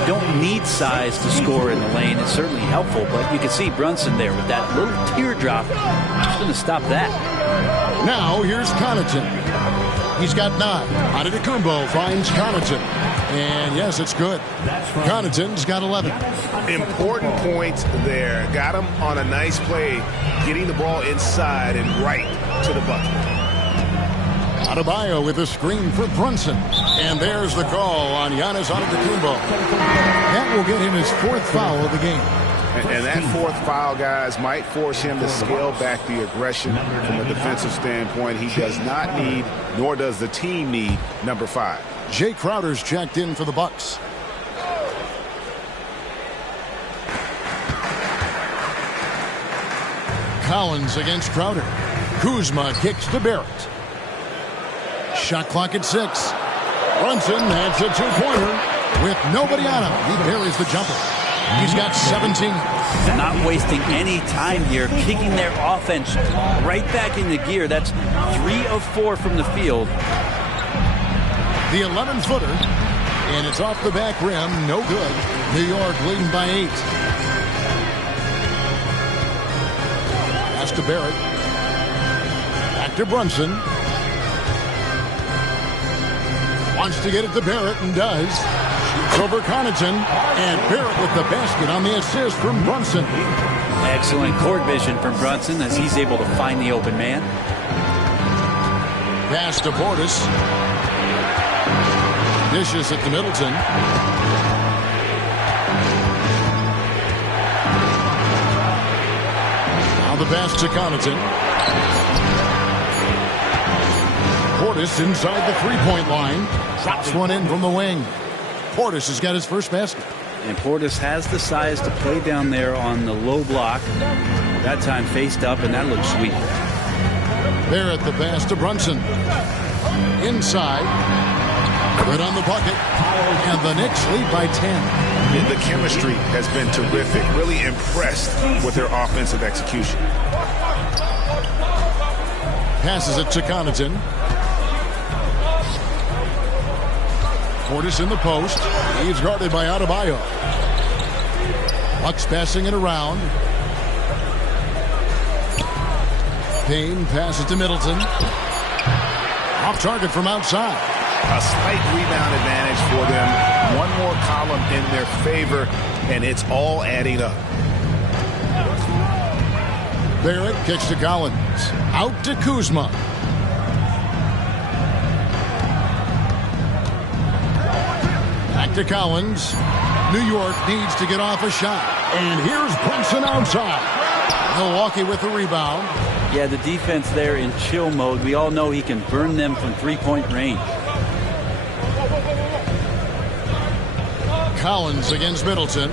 You don't need size to score in the lane. It's certainly helpful, but you can see Brunson there with that little teardrop. Just going to stop that. Now here's Connaughton. He's got 9. Antetokounmpo finds Connaughton. And yes, it's good. Connaughton's got 11. Important points there. Got him on a nice play, getting the ball inside and right to the bucket. Adebayo with a screen for Brunson. And there's the call on Giannis Antetokounmpo. That will get him his 4th foul of the game. And that 4th foul, guys, might force him to scale back the aggression from a defensive standpoint. He does not need, nor does the team need, number 5. Jay Crowder's checked in for the Bucks. Collins against Crowder. Kuzma kicks to Barrett. Shot clock at 6. Brunson adds a 2-pointer with nobody on him. He buries the jumper. He's got 17. Not wasting any time here, kicking their offense right back into gear. That's 3 of 4 from the field. The 11-footer, and it's off the back rim. No good. New York leading by 8. Pass to Barrett. Back to Brunson. Wants to get it to Barrett and does. Shoots over Connaughton, and Barrett with the basket on the assist from Brunson. Excellent court vision from Brunson as he's able to find the open man. Pass to Portis. Dishes it to Middleton. Now the pass to Connaughton. Portis inside the three-point line. Drops one in from the wing. Portis has got his first basket. And Portis has the size to play down there on the low block. That time faced up, and that looks sweet. Barrett the pass to Brunson. Inside. Right on the bucket. And the Knicks lead by 10. The chemistry has been terrific. Really impressed with their offensive execution. Passes it to Connaughton. Portis in the post. He's guarded by Adebayo. Bucks passing it around. Payne passes to Middleton. Off target from outside. A slight rebound advantage for them. One more column in their favor, and it's all adding up. Barrett kicks to Collins. Out to Kuzma. Back to Collins. New York needs to get off a shot. And here's Brunson outside. Milwaukee with the rebound. Yeah, the defense there in chill mode. We all know he can burn them from three-point range. Collins against Middleton.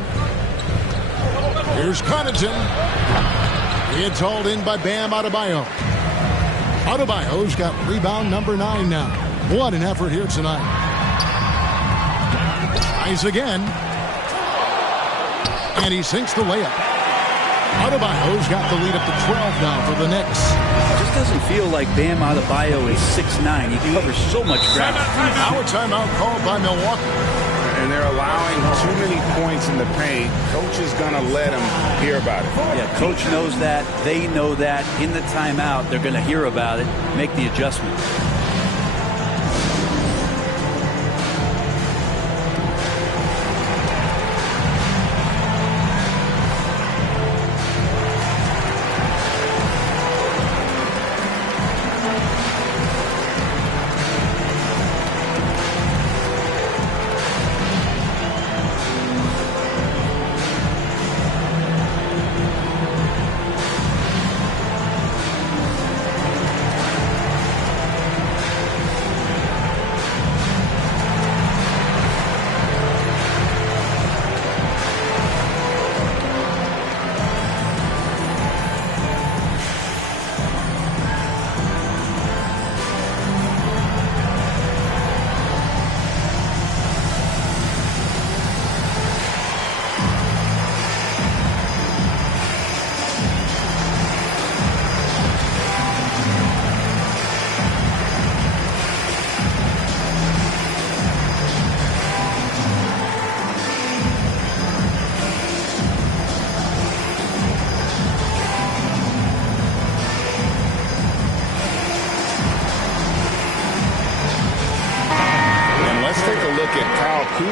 Here's Connaughton. It's hauled in by Bam Adebayo. Adebayo's got rebound number 9 now. What an effort here tonight. Tries again. And he sinks the layup. Adebayo's got the lead up to 12 now for the Knicks. It just doesn't feel like Bam Adebayo is 6'9". He covers so much ground. Now a timeout called by Milwaukee. And they're allowing too many points in the paint. Coach is going to let them hear about it. Yeah, coach knows that. They know that. In the timeout, they're going to hear about it, make the adjustment.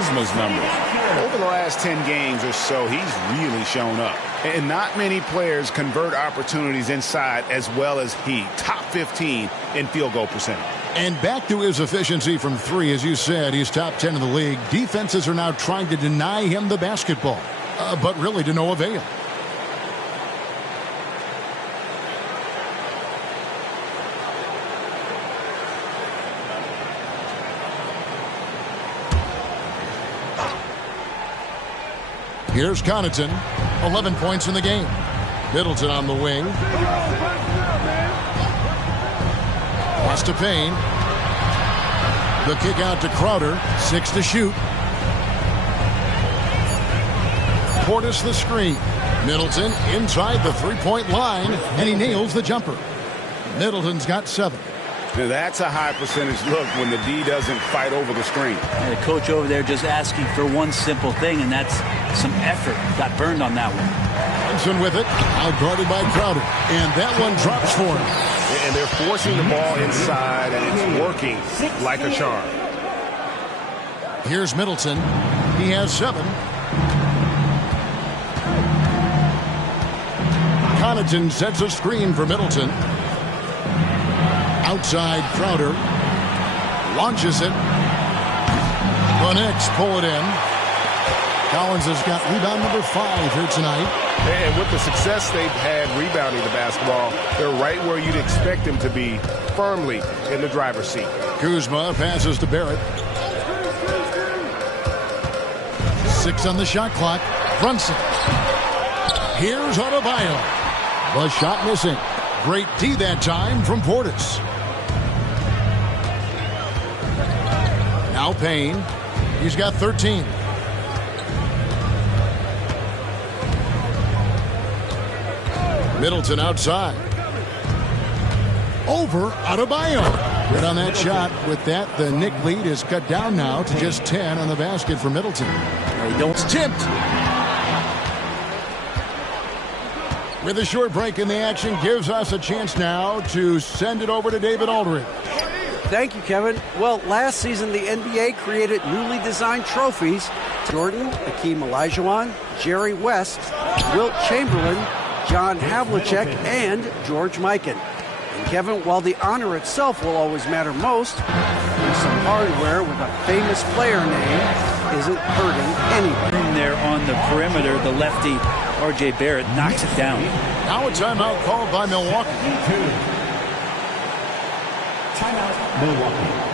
Kuzma's numbers. Over the last 10 games or so, he's really shown up. And not many players convert opportunities inside as well as he. Top 15 in field goal percentage. And back to his efficiency from three, as you said, he's top 10 in the league. Defenses are now trying to deny him the basketball, but really to no avail. Here's Connaughton, 11 points in the game. Middleton on the wing. Pass to Payne. The kick out to Crowder. 6 to shoot. Portis the screen. Middleton inside the three-point line, and he nails the jumper. Middleton's got 7. Now that's a high percentage look when the D doesn't fight over the screen. And the coach over there just asking for one simple thing, and that's some effort. Got burned on that one. Johnson with it, out guarded by Crowder, and that one drops for him. And they're forcing the ball inside, and it's working like a charm. Here's Middleton. He has 7. Connaughton sets a screen for Middleton. Outside Crowder. Launches it. The Knicks pull it in. Collins has got rebound number 5 here tonight. And with the success they've had rebounding the basketball, they're right where you'd expect them to be, firmly in the driver's seat. Kuzma passes to Barrett. 6 on the shot clock. Brunson. Here's Adebayo. The shot missing. Great D that time from Portis. Now Payne. He's got 13. Middleton outside. Over Adebayo. Good on that shot. With that, the Knick lead is cut down now to just 10 on the basket for Middleton. It's tipped. With a short break in the action, gives us a chance now to send it over to David Aldridge. Thank you, Kevin. Well, last season, the NBA created newly designed trophies. Jordan, Akeem Olajuwon, Jerry West, Wilt Chamberlain, John Havlicek, and George Mikan. And Kevin, while the honor itself will always matter most, some hardware with a famous player name isn't hurting anybody. There on the perimeter, the lefty R.J. Barrett knocks it down. Now a timeout called by Milwaukee. Timeout, Milwaukee.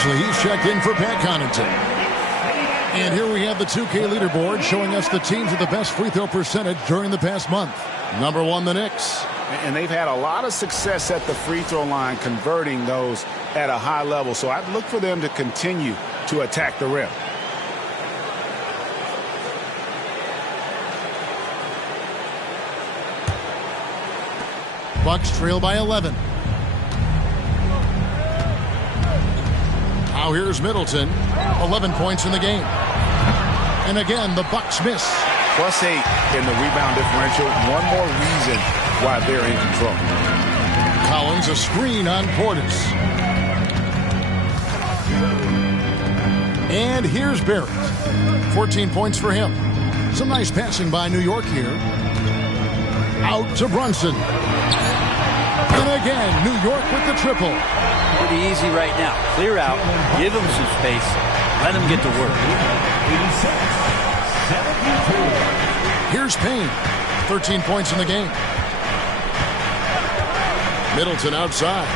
He's checked in for Pat Connaughton. And here we have the 2K leaderboard showing us the teams with the best free throw percentage during the past month. Number 1, the Knicks. And they've had a lot of success at the free throw line, converting those at a high level. So I'd look for them to continue to attack the rim. Bucks trail by 11. Now here's Middleton, 11 points in the game. And again, the Bucks miss. +8 in the rebound differential. One more reason why they're in control. Collins, a screen on Portis. And here's Barrett. 14 points for him. Some nice passing by New York here. Out to Brunson. And again, New York with the triple. Pretty easy right now. Clear out, give him some space, let him get to work. 86-72. Here's Payne. 13 points in the game. Middleton outside.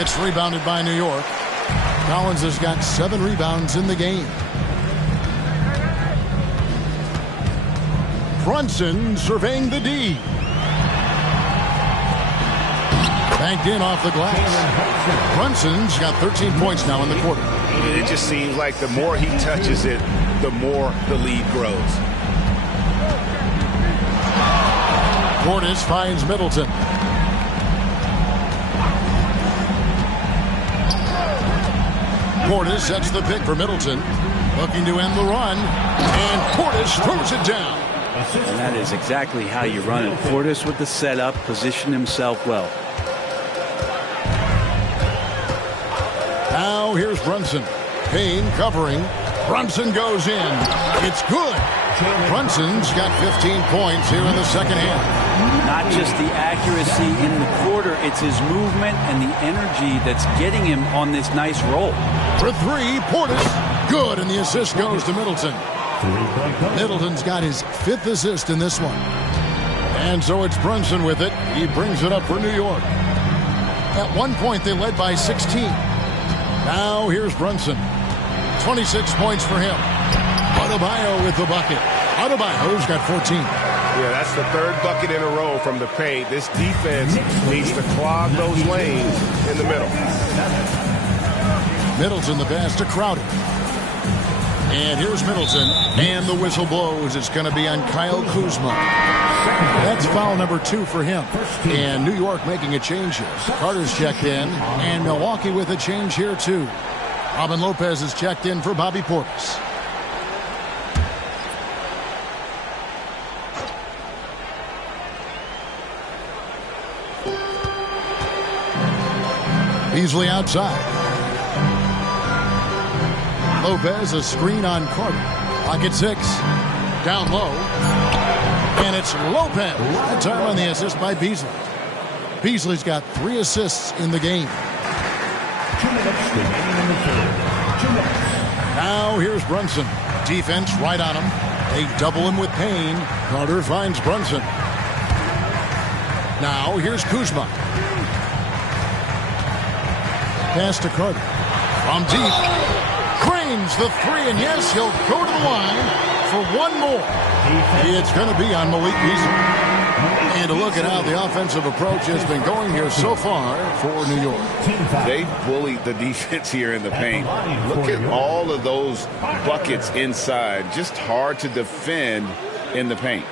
It's rebounded by New York. Collins has got 7 rebounds in the game. Brunson surveying the D. Banked in off the glass. Brunson's got 13 points now in the quarter. It just seems like the more he touches it, the more the lead grows. Portis finds Middleton. Portis sets the pick for Middleton. Looking to end the run. And Portis throws it down. And that is exactly how you run it. Portis with the setup, position himself well. Now here's Brunson. Payne covering. Brunson goes in. It's good. Brunson's got 15 points here in the second half. Not just the accuracy in the quarter, it's his movement and the energy that's getting him on this nice roll. For 3, Portis. Good, and the assist goes to Middleton. Middleton's got his 5th assist in this one. And so it's Brunson with it. He brings it up for New York. At one point, they led by 16. Now here's Brunson. 26 points for him. Adebayo with the bucket. Adebayo's got 14. Yeah, that's the 3rd bucket in a row from the paint. This defense needs to clog those lanes in the middle. Middleton the pass to Crowder. And here's Middleton. And the whistle blows. It's going to be on Kyle Kuzma. That's foul number 2 for him. And New York making a change here. Carter's checked in. And Milwaukee with a change here too. Robin Lopez is checked in for Bobby Portis. Beasley outside. Lopez, a screen on Carter. Pocket 6. Down low. And it's Lopez. That time on the assist by Beasley. Beasley's got 3 assists in the game. 2 minutes remaining in the third. 2 minutes. Now here's Brunson. Defense right on him. They double him with Payne. Carter finds Brunson. Now here's Kuzma. Pass to Carter. From deep. Cranes the 3, and yes, he'll go to the line for one more. It's going to be on Malik Beasley. And to look at how the offensive approach has been going here so far for New York. They bullied the defense here in the paint. Look at all of those buckets inside. Just hard to defend in the paint.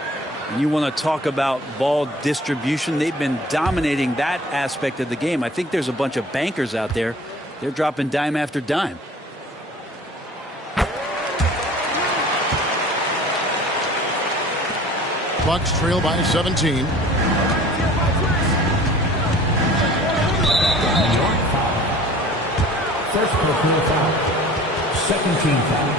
And you want to talk about ball distribution. They've been dominating that aspect of the game. I think there's a bunch of bankers out there. They're dropping dime after dime. Bucks trail by 17. New York foul. First personal foul. Second team foul.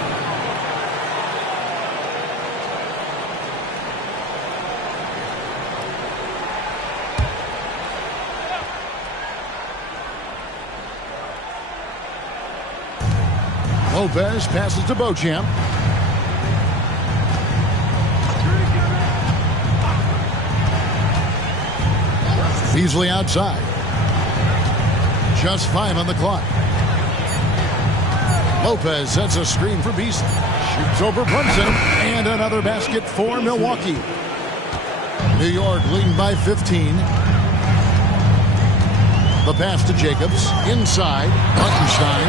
Lopez passes to Beauchamp. Beasley outside. Just 5 on the clock. Lopez sets a screen for Beasley. Shoots over Brunson. And another basket for Milwaukee. New York leading by 15. The pass to Jacobs. Inside. Hartenstein.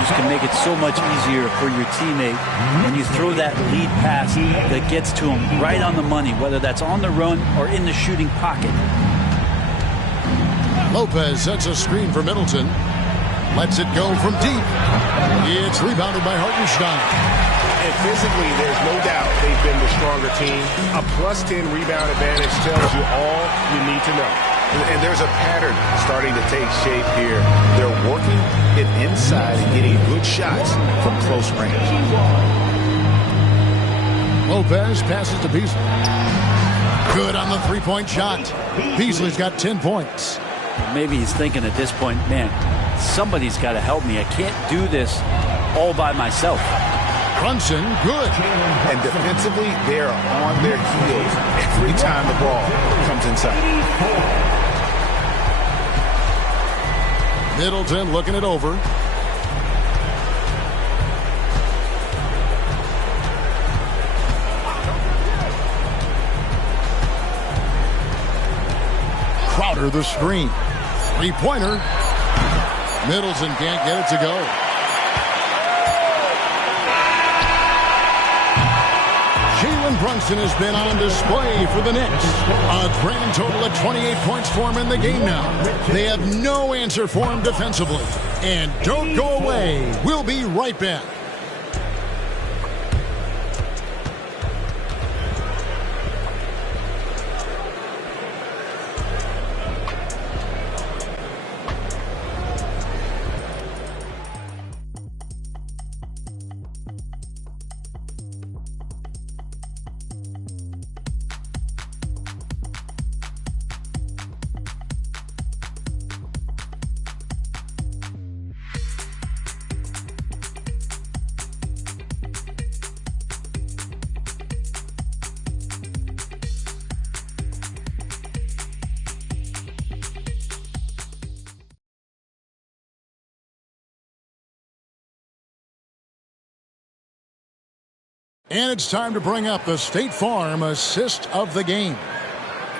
You can make it so much easier for your teammate when you throw that lead pass that gets to him right on the money, whether that's on the run or in the shooting pocket. Lopez sets a screen for Middleton. Lets it go from deep. It's rebounded by Hartenstein. And physically, there's no doubt they've been the stronger team. A +10 rebound advantage tells you all you need to know. And there's a pattern starting to take shape here. They're working it inside and getting good shots from close range. Lopez passes to Beasley. Good on the three-point shot. Beasley's got 10 points. Maybe he's thinking at this point, man, somebody's got to help me. I can't do this all by myself. Brunson, good. And defensively, they're on their heels every time the ball comes inside. Middleton looking it over. Crowder the screen. Three-pointer. Middleton can't get it to go. Jalen Brunson has been on display for the Knicks. A grand total of 28 points for him in the game now. They have no answer for him defensively. And don't go away. We'll be right back. And it's time to bring up the State Farm assist of the game.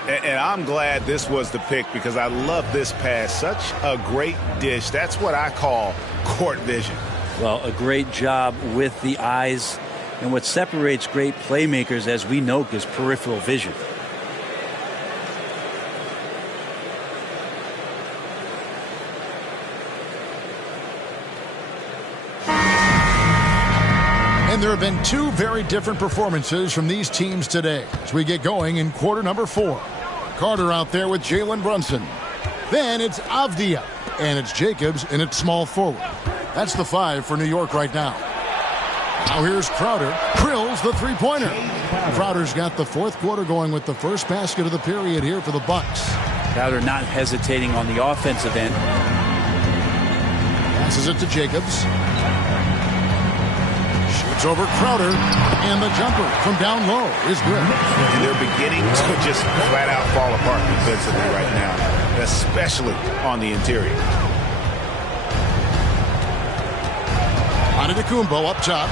And I'm glad this was the pick because I love this pass. Such a great dish. That's what I call court vision. Well, a great job with the eyes. And what separates great playmakers, as we know, is peripheral vision. And there have been two very different performances from these teams today as we get going in quarter number 4. Carter out there with Jalen Brunson. Then it's Avdia, and it's Jacobs in its small forward. That's the 5 for New York right now. Now here's Crowder. Drills the three-pointer. Crowder's got the fourth quarter going with the first basket of the period here for the Bucks. Crowder not hesitating on the offensive end. Passes it to Jacobs. Shoots over Crowder, and the jumper from down low is good. And they're beginning to just flat out fall apart defensively right now, especially on the interior. Antetokounmpo up top.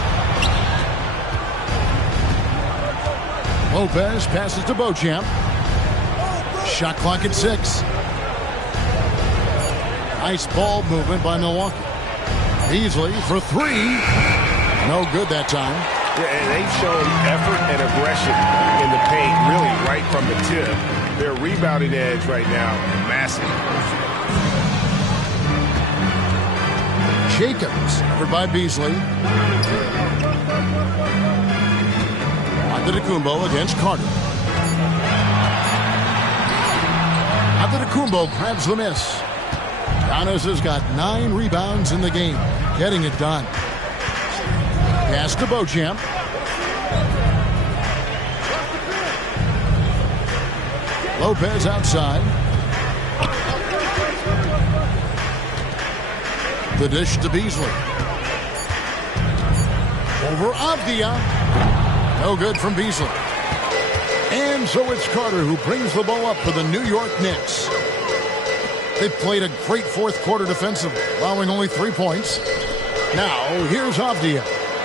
Lopez passes to Beauchamp. Shot clock at 6. Nice ball movement by Milwaukee. Beasley for 3. No good that time. Yeah, and they've shown effort and aggression in the paint, really right from the tip. Their rebounding edge right now, massive. Jacobs, covered by Beasley. Antetokounmpo against Carter. Antetokounmpo grabs the miss. Giannis has got 9 rebounds in the game, getting it done. Pass to Beauchamp. Lopez outside. The dish to Beasley. Over Avdia. No good from Beasley. And so it's Carter who brings the ball up for the New York Knicks. They've played a great fourth quarter defensively, allowing only 3 points. Now, here's Avdia.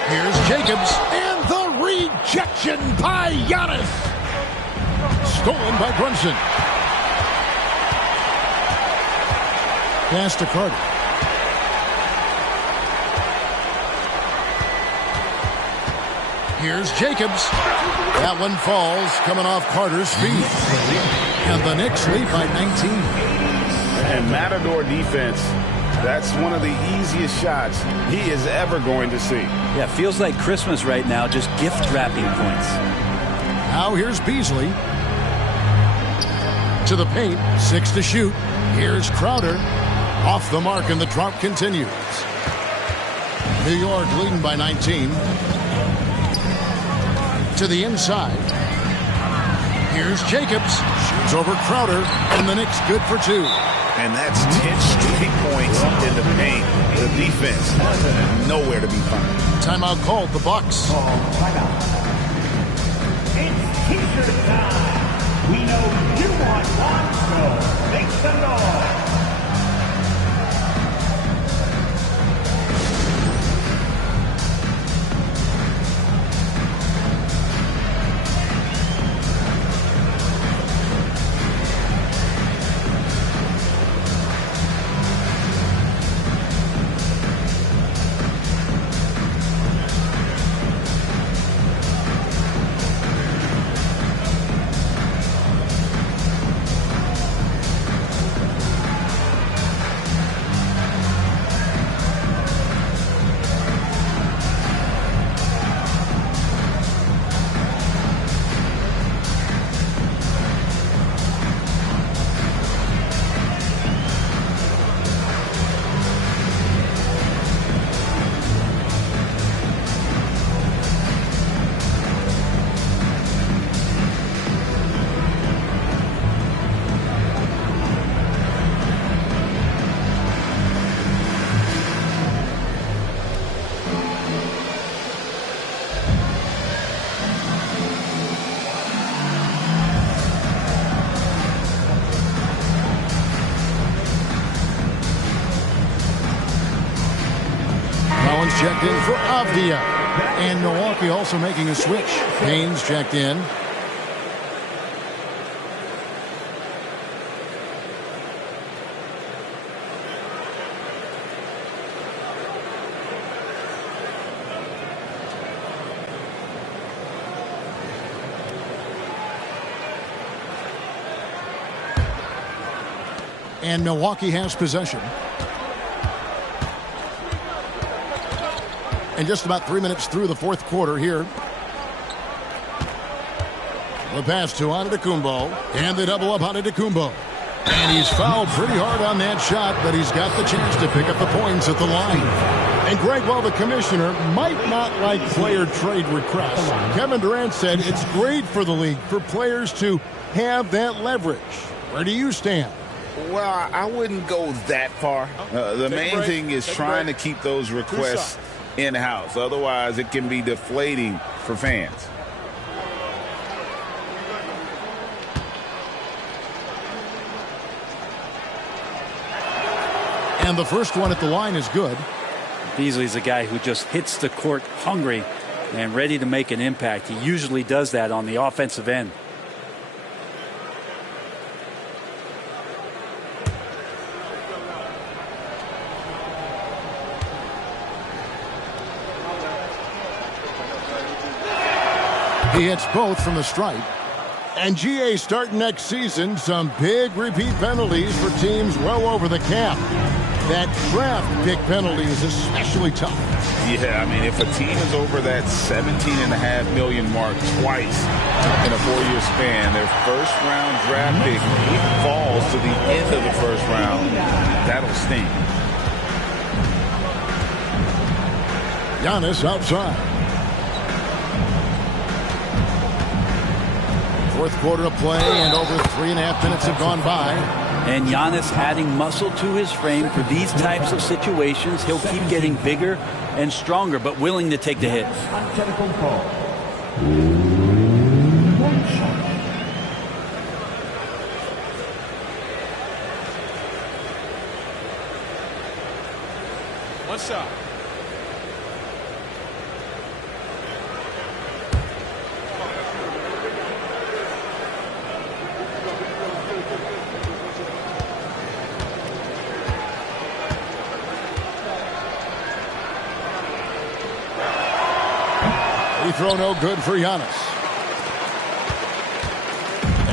Here's Jacobs. And the rejection by Giannis. Stolen by Brunson. Pass to Carter. Here's Jacobs. That one falls, coming off Carter's feet. And the Knicks lead by 19. And Matador defense, that's one of the easiest shots he is ever going to see. Yeah, feels like Christmas right now, just gift wrapping points. Now here's Beasley. To the paint, 6 to shoot. Here's Crowder. Off the mark, and the drought continues. New York leading by 19. To the inside. Here's Jacobs. Shoots over Crowder, and the Knicks good for 2. And that's 10 straight points in the paint. The defense nowhere to be found. Timeout called, the Bucks. It's T-shirt time. We know you want one, so make some noise. Checked in for Avdia. And Milwaukee also making a switch. Haynes checked in. And Milwaukee has possession. And just about 3 minutes through the fourth quarter here. The pass to Antetokounmpo. And they double up Antetokounmpo. And he's fouled pretty hard on that shot, but he's got the chance to pick up the points at the line. And Greg, while the commissioner might not like player trade requests, Kevin Durant said it's great for the league for players to have that leverage. Where do you stand? Well, I wouldn't go that far. The main thing is trying to keep those requests in-house. Otherwise, it can be deflating for fans. And the first one at the line is good. Beasley's a guy who just hits the court hungry and ready to make an impact. He usually does that on the offensive end. He hits both from the stripe. And GA starting next season, some big repeat penalties for teams well over the cap. That draft pick penalty is especially tough. Yeah, I mean, if a team is over that $17.5 million mark twice in a 4-year span, their first-round draft pick falls to the end of the first round. That'll sting. Giannis outside. Fourth quarter of play, and over 3.5 minutes have gone by. And Giannis adding muscle to his frame for these types of situations. He'll keep getting bigger and stronger, but willing to take the hit. One shot. Throw no good for Giannis.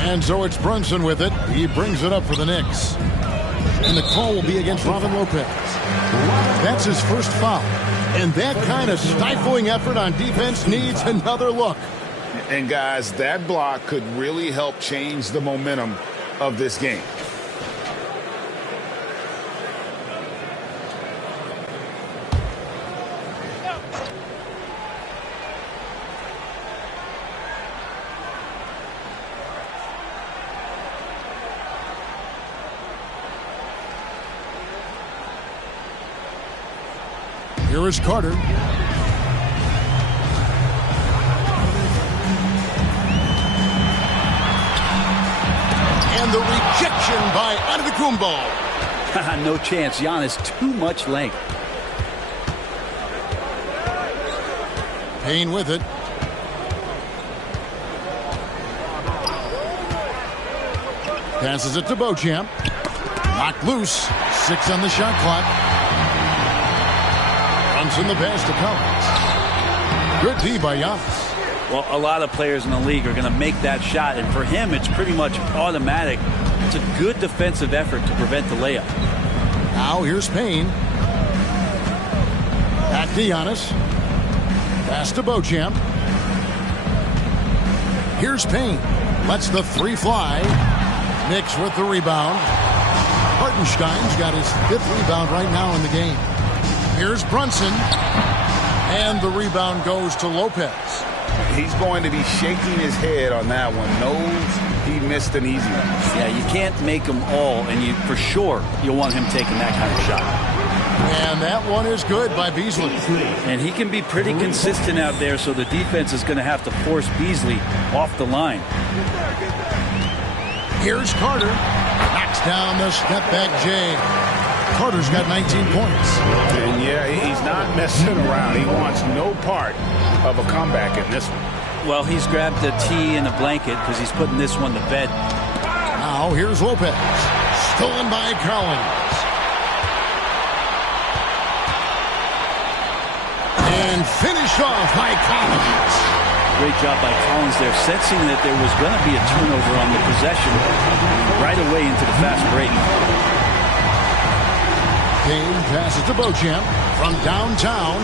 And so it's Brunson with it. He brings it up for the Knicks. And the call will be against Robin Lopez. That's his first foul. And that kind of stifling effort on defense needs another look. And guys, that block could really help change the momentum of this game. Here is Carter. And the rejection by Antetokounmpo. No chance. Giannis, too much length. Payne with it. Passes it to Beauchamp. Knocked loose. 6 on the shot clock. Brunson the pass to Collins. Good D by Giannis. Well, a lot of players in the league are going to make that shot, and for him, it's pretty much automatic. It's a good defensive effort to prevent the layup. Now here's Payne. Back to Giannis. Pass to Beauchamp. Here's Payne. Lets the 3 fly. Knicks with the rebound. Hartenstein's got his 5th rebound right now in the game. Here's Brunson. And the rebound goes to Lopez. He's going to be shaking his head on that one. Knows he missed an easy one. Yeah, you can't make them all, and for sure you'll want him taking that kind of shot. And that one is good by Beasley. And he can be pretty consistent out there, so the defense is going to have to force Beasley off the line. Here's Carter. Knocks down the step-back J. Carter's got 19 points. And yeah, he's not messing around. He wants no part of a comeback in this one. Well, he's grabbed the tee and the blanket because he's putting this one to bed. Now here's Lopez. Stolen by Collins. And finished off by Collins. Great job by Collins there, sensing that there was going to be a turnover on the possession right away into the fast break. Payne passes to Beauchamp from downtown.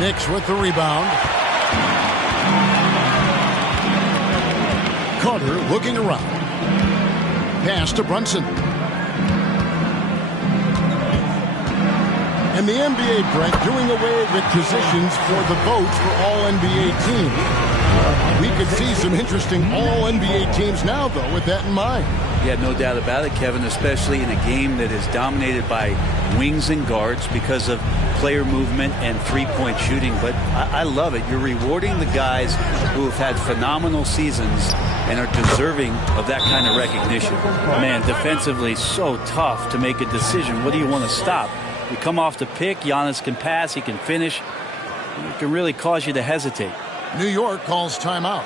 Knicks with the rebound. Carter looking around. Pass to Brunson. And the NBA, Brent, doing away with positions for the votes for all-NBA teams. We could see some interesting all-NBA teams now, though, with that in mind. Yeah, no doubt about it, Kevin, especially in a game that is dominated by wings and guards because of player movement and three-point shooting. But I love it. You're rewarding the guys who have had phenomenal seasons and are deserving of that kind of recognition. Man, defensively, so tough to make a decision. What do you want to stop? You come off the pick, Giannis can pass, he can finish. It can really cause you to hesitate. New York calls timeout.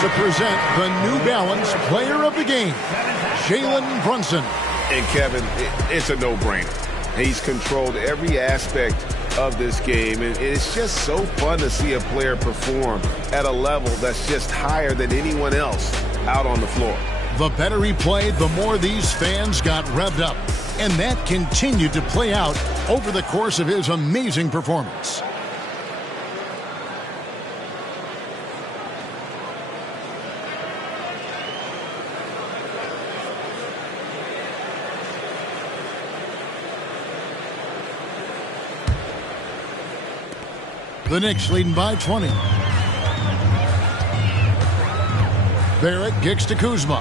To present the New Balance Player of the Game, Jalen Brunson. And Kevin, it's a no-brainer. He's controlled every aspect of this game, and it's just so fun to see a player perform at a level that's just higher than anyone else out on the floor. The better he played, the more these fans got revved up, and that continued to play out over the course of his amazing performance. The Knicks leading by 20. Barrett kicks to Kuzma.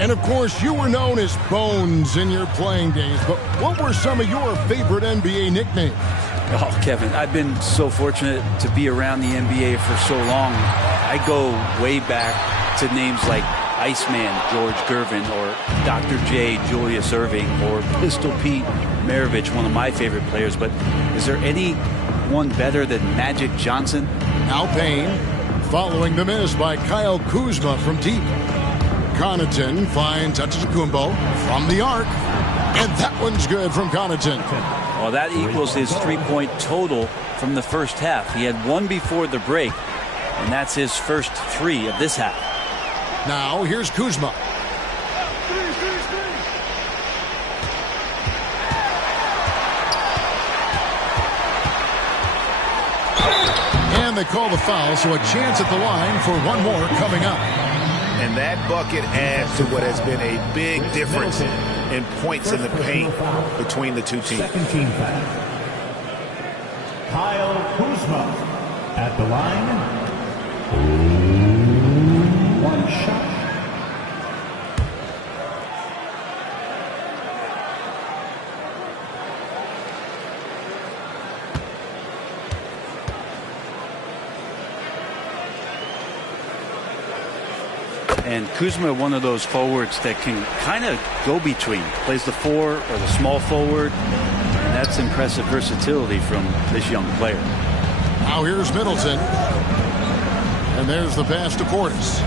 And, of course, you were known as Bones in your playing days, but what were some of your favorite NBA nicknames? Oh, Kevin, I've been so fortunate to be around the NBA for so long. I go way back to names like Iceman George Gervin, or Dr. J Julius Erving, or Pistol Pete Maravich, one of my favorite players. But is there anyone better than Magic Johnson? Al Payne following the miss by Kyle Kuzma from deep. Connaughton finds Antetokounmpo from the arc, and that one's good from Connaughton. Well, that equals his three-point total from the first half. He had one before the break, and that's his first three of this half. Now here's Kuzma. And they call the foul, so a chance at the line for one more coming up. And that bucket adds to what has been a big difference in points in the paint between the two teams. Second team foul. Kyle Kuzma at the line. One shot. And Kuzma, one of those forwards that can kind of go between, plays the four or the small forward, and that's impressive versatility from this young player. Now here's Middleton, and there's the pass to Portis.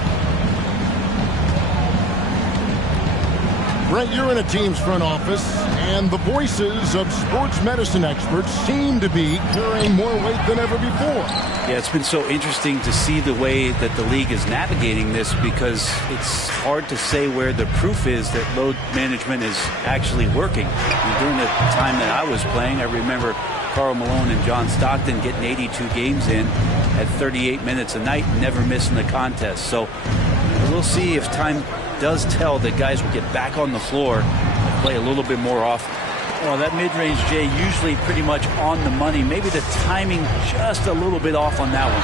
Brent, you're in a team's front office, and the voices of sports medicine experts seem to be carrying more weight than ever before. Yeah, it's been so interesting to see the way that the league is navigating this, because it's hard to say where the proof is that load management is actually working. And during the time that I was playing, I remember Karl Malone and John Stockton getting 82 games in at 38 minutes a night, never missing a contest. So we'll see if time does tell that guys will get back on the floor and play a little bit more often. Well, that mid-range, Jay, usually pretty much on the money. Maybe the timing just a little bit off on that one.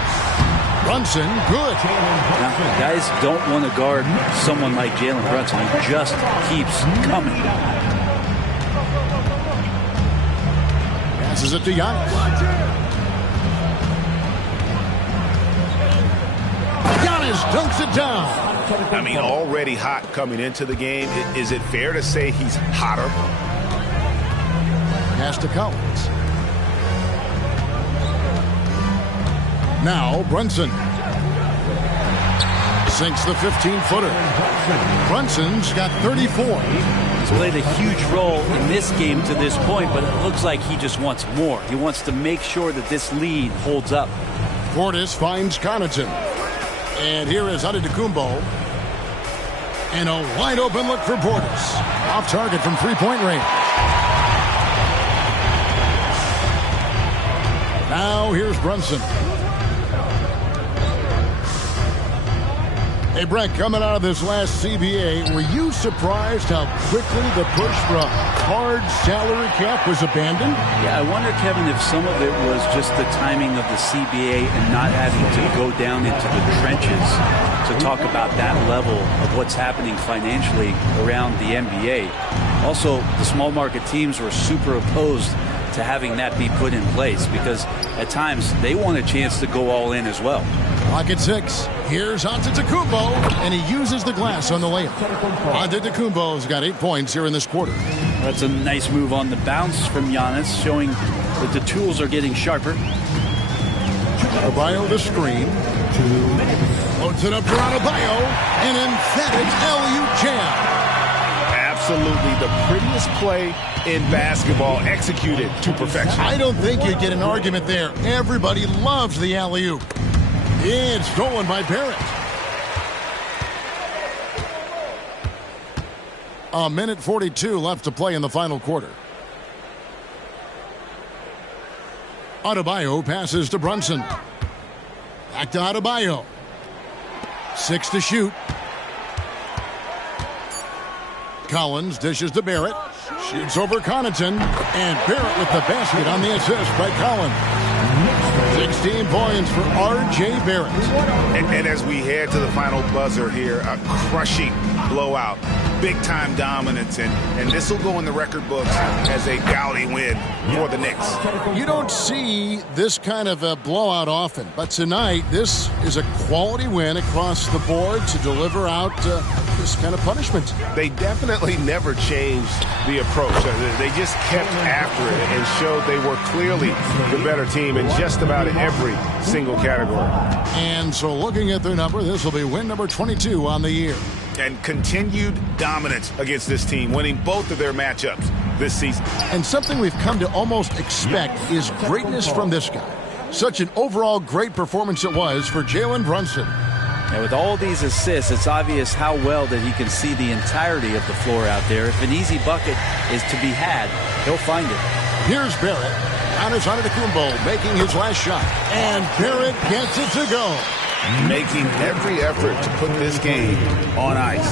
Brunson, good. Now, guys don't want to guard someone like Jalen Brunson. He just keeps coming. Passes it to Giannis. Giannis dunks it down. I mean, already hot coming into the game. Is it fair to say he's hotter? Pass to Collins. Now Brunson sinks the 15-footer. Brunson's got 34. He's played a huge role in this game to this point, but it looks like he just wants more. He wants to make sure that this lead holds up. Portis finds Connaughton. And here is Antetokounmpo. And a wide open look for Portis. Off target from three-point range. Now here's Brunson. Hey, Brent, coming out of this last CBA, were you surprised how quickly the push for a hard salary cap was abandoned? Yeah, I wonder, Kevin, if some of it was just the timing of the CBA and not having to go down into the trenches to talk about that level of what's happening financially around the NBA. Also, the small market teams were super opposed to having that be put in place, because at times they want a chance to go all in as well. Clock at 6. Here's Antetokounmpo, and he uses the glass on the layup. Antetokounmpo's got 8 points here in this quarter. That's a nice move on the bounce from Giannis, showing that the tools are getting sharper. Adebayo the screen. Loads it up to Adebayo, an emphatic LU jam. Absolutely the prettiest play in basketball, executed to perfection. I don't think you'd get an argument there. Everybody loves the alley-oop. It's stolen by Barrett. A minute 42 left to play in the final quarter. Adebayo passes to Brunson. Back to Adebayo. 6 to shoot. Collins dishes to Barrett. Shoots over Connaughton, and Barrett with the basket on the assist by Collins. 16 points for R.J. Barrett. And as we head to the final buzzer here, a crushing blowout, big-time dominance, and this will go in the record books as a gaudy win for the Knicks. You don't see this kind of a blowout often, but tonight this is a quality win across the board to deliver out this kind of punishment. They definitely never changed the approach. They just kept after it and showed they were clearly the better team in just about every single category. And so looking at their number, this will be win number 22 on the year. And continued dominance against this team, winning both of their matchups this season. And something we've come to almost expect is greatness from this guy. Such an overall great performance it was for Jalen Brunson. And with all these assists, it's obvious how well that he can see the entirety of the floor out there. If an easy bucket is to be had, he'll find it. Here's Barrett. Giannis Antetokounmpo making his last shot. And Barrett gets it to go. Making every effort to put this game on ice.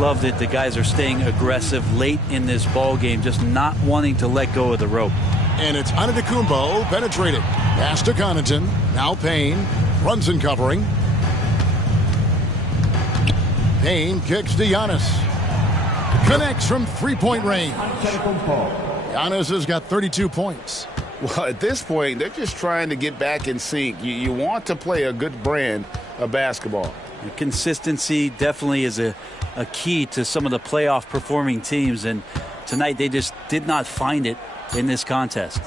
Love that the guys are staying aggressive late in this ball game, just not wanting to let go of the rope. And it's Antetokounmpo penetrating. Pass to Connaughton. Now Payne. Brunson covering. Payne kicks to Giannis. Connects from three-point range. Giannis has got 32 points. Well, at this point, they're just trying to get back in sync. You want to play a good brand of basketball. And consistency definitely is a key to some of the playoff performing teams, and tonight they just did not find it in this contest.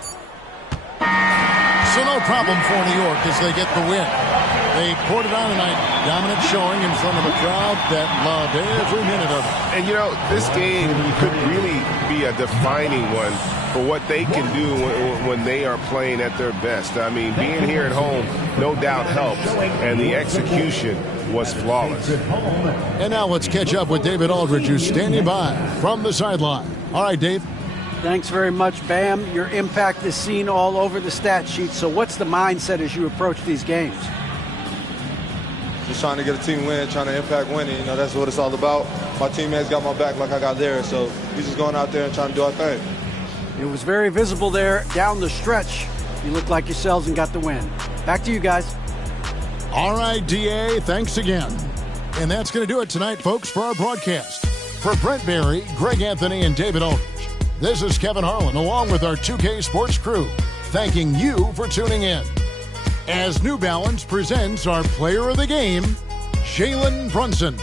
So no problem for New York as they get the win. They poured it on tonight. Dominant showing in front of a crowd that loved every minute of it. And, you know, this game could really be a defining one for what they can do when they are playing at their best. I mean, being here at home no doubt helps, and the execution was flawless. And now let's catch up with David Aldridge, who's standing by from the sideline. All right, Dave. Thanks very much, Bam. Your impact is seen all over the stat sheet. So what's the mindset as you approach these games? Just trying to get a team win, trying to impact winning. You know, that's what it's all about. My teammates got my back like I got theirs. So we're just going out there and trying to do our thing. It was very visible there down the stretch. You looked like yourselves and got the win. Back to you guys. All right, DA, thanks again. And that's going to do it tonight, folks, for our broadcast. For Brent Barry, Greg Anthony, and David Aldridge, this is Kevin Harlan, along with our 2K Sports crew, thanking you for tuning in. As New Balance presents our player of the game, Jalen Brunson.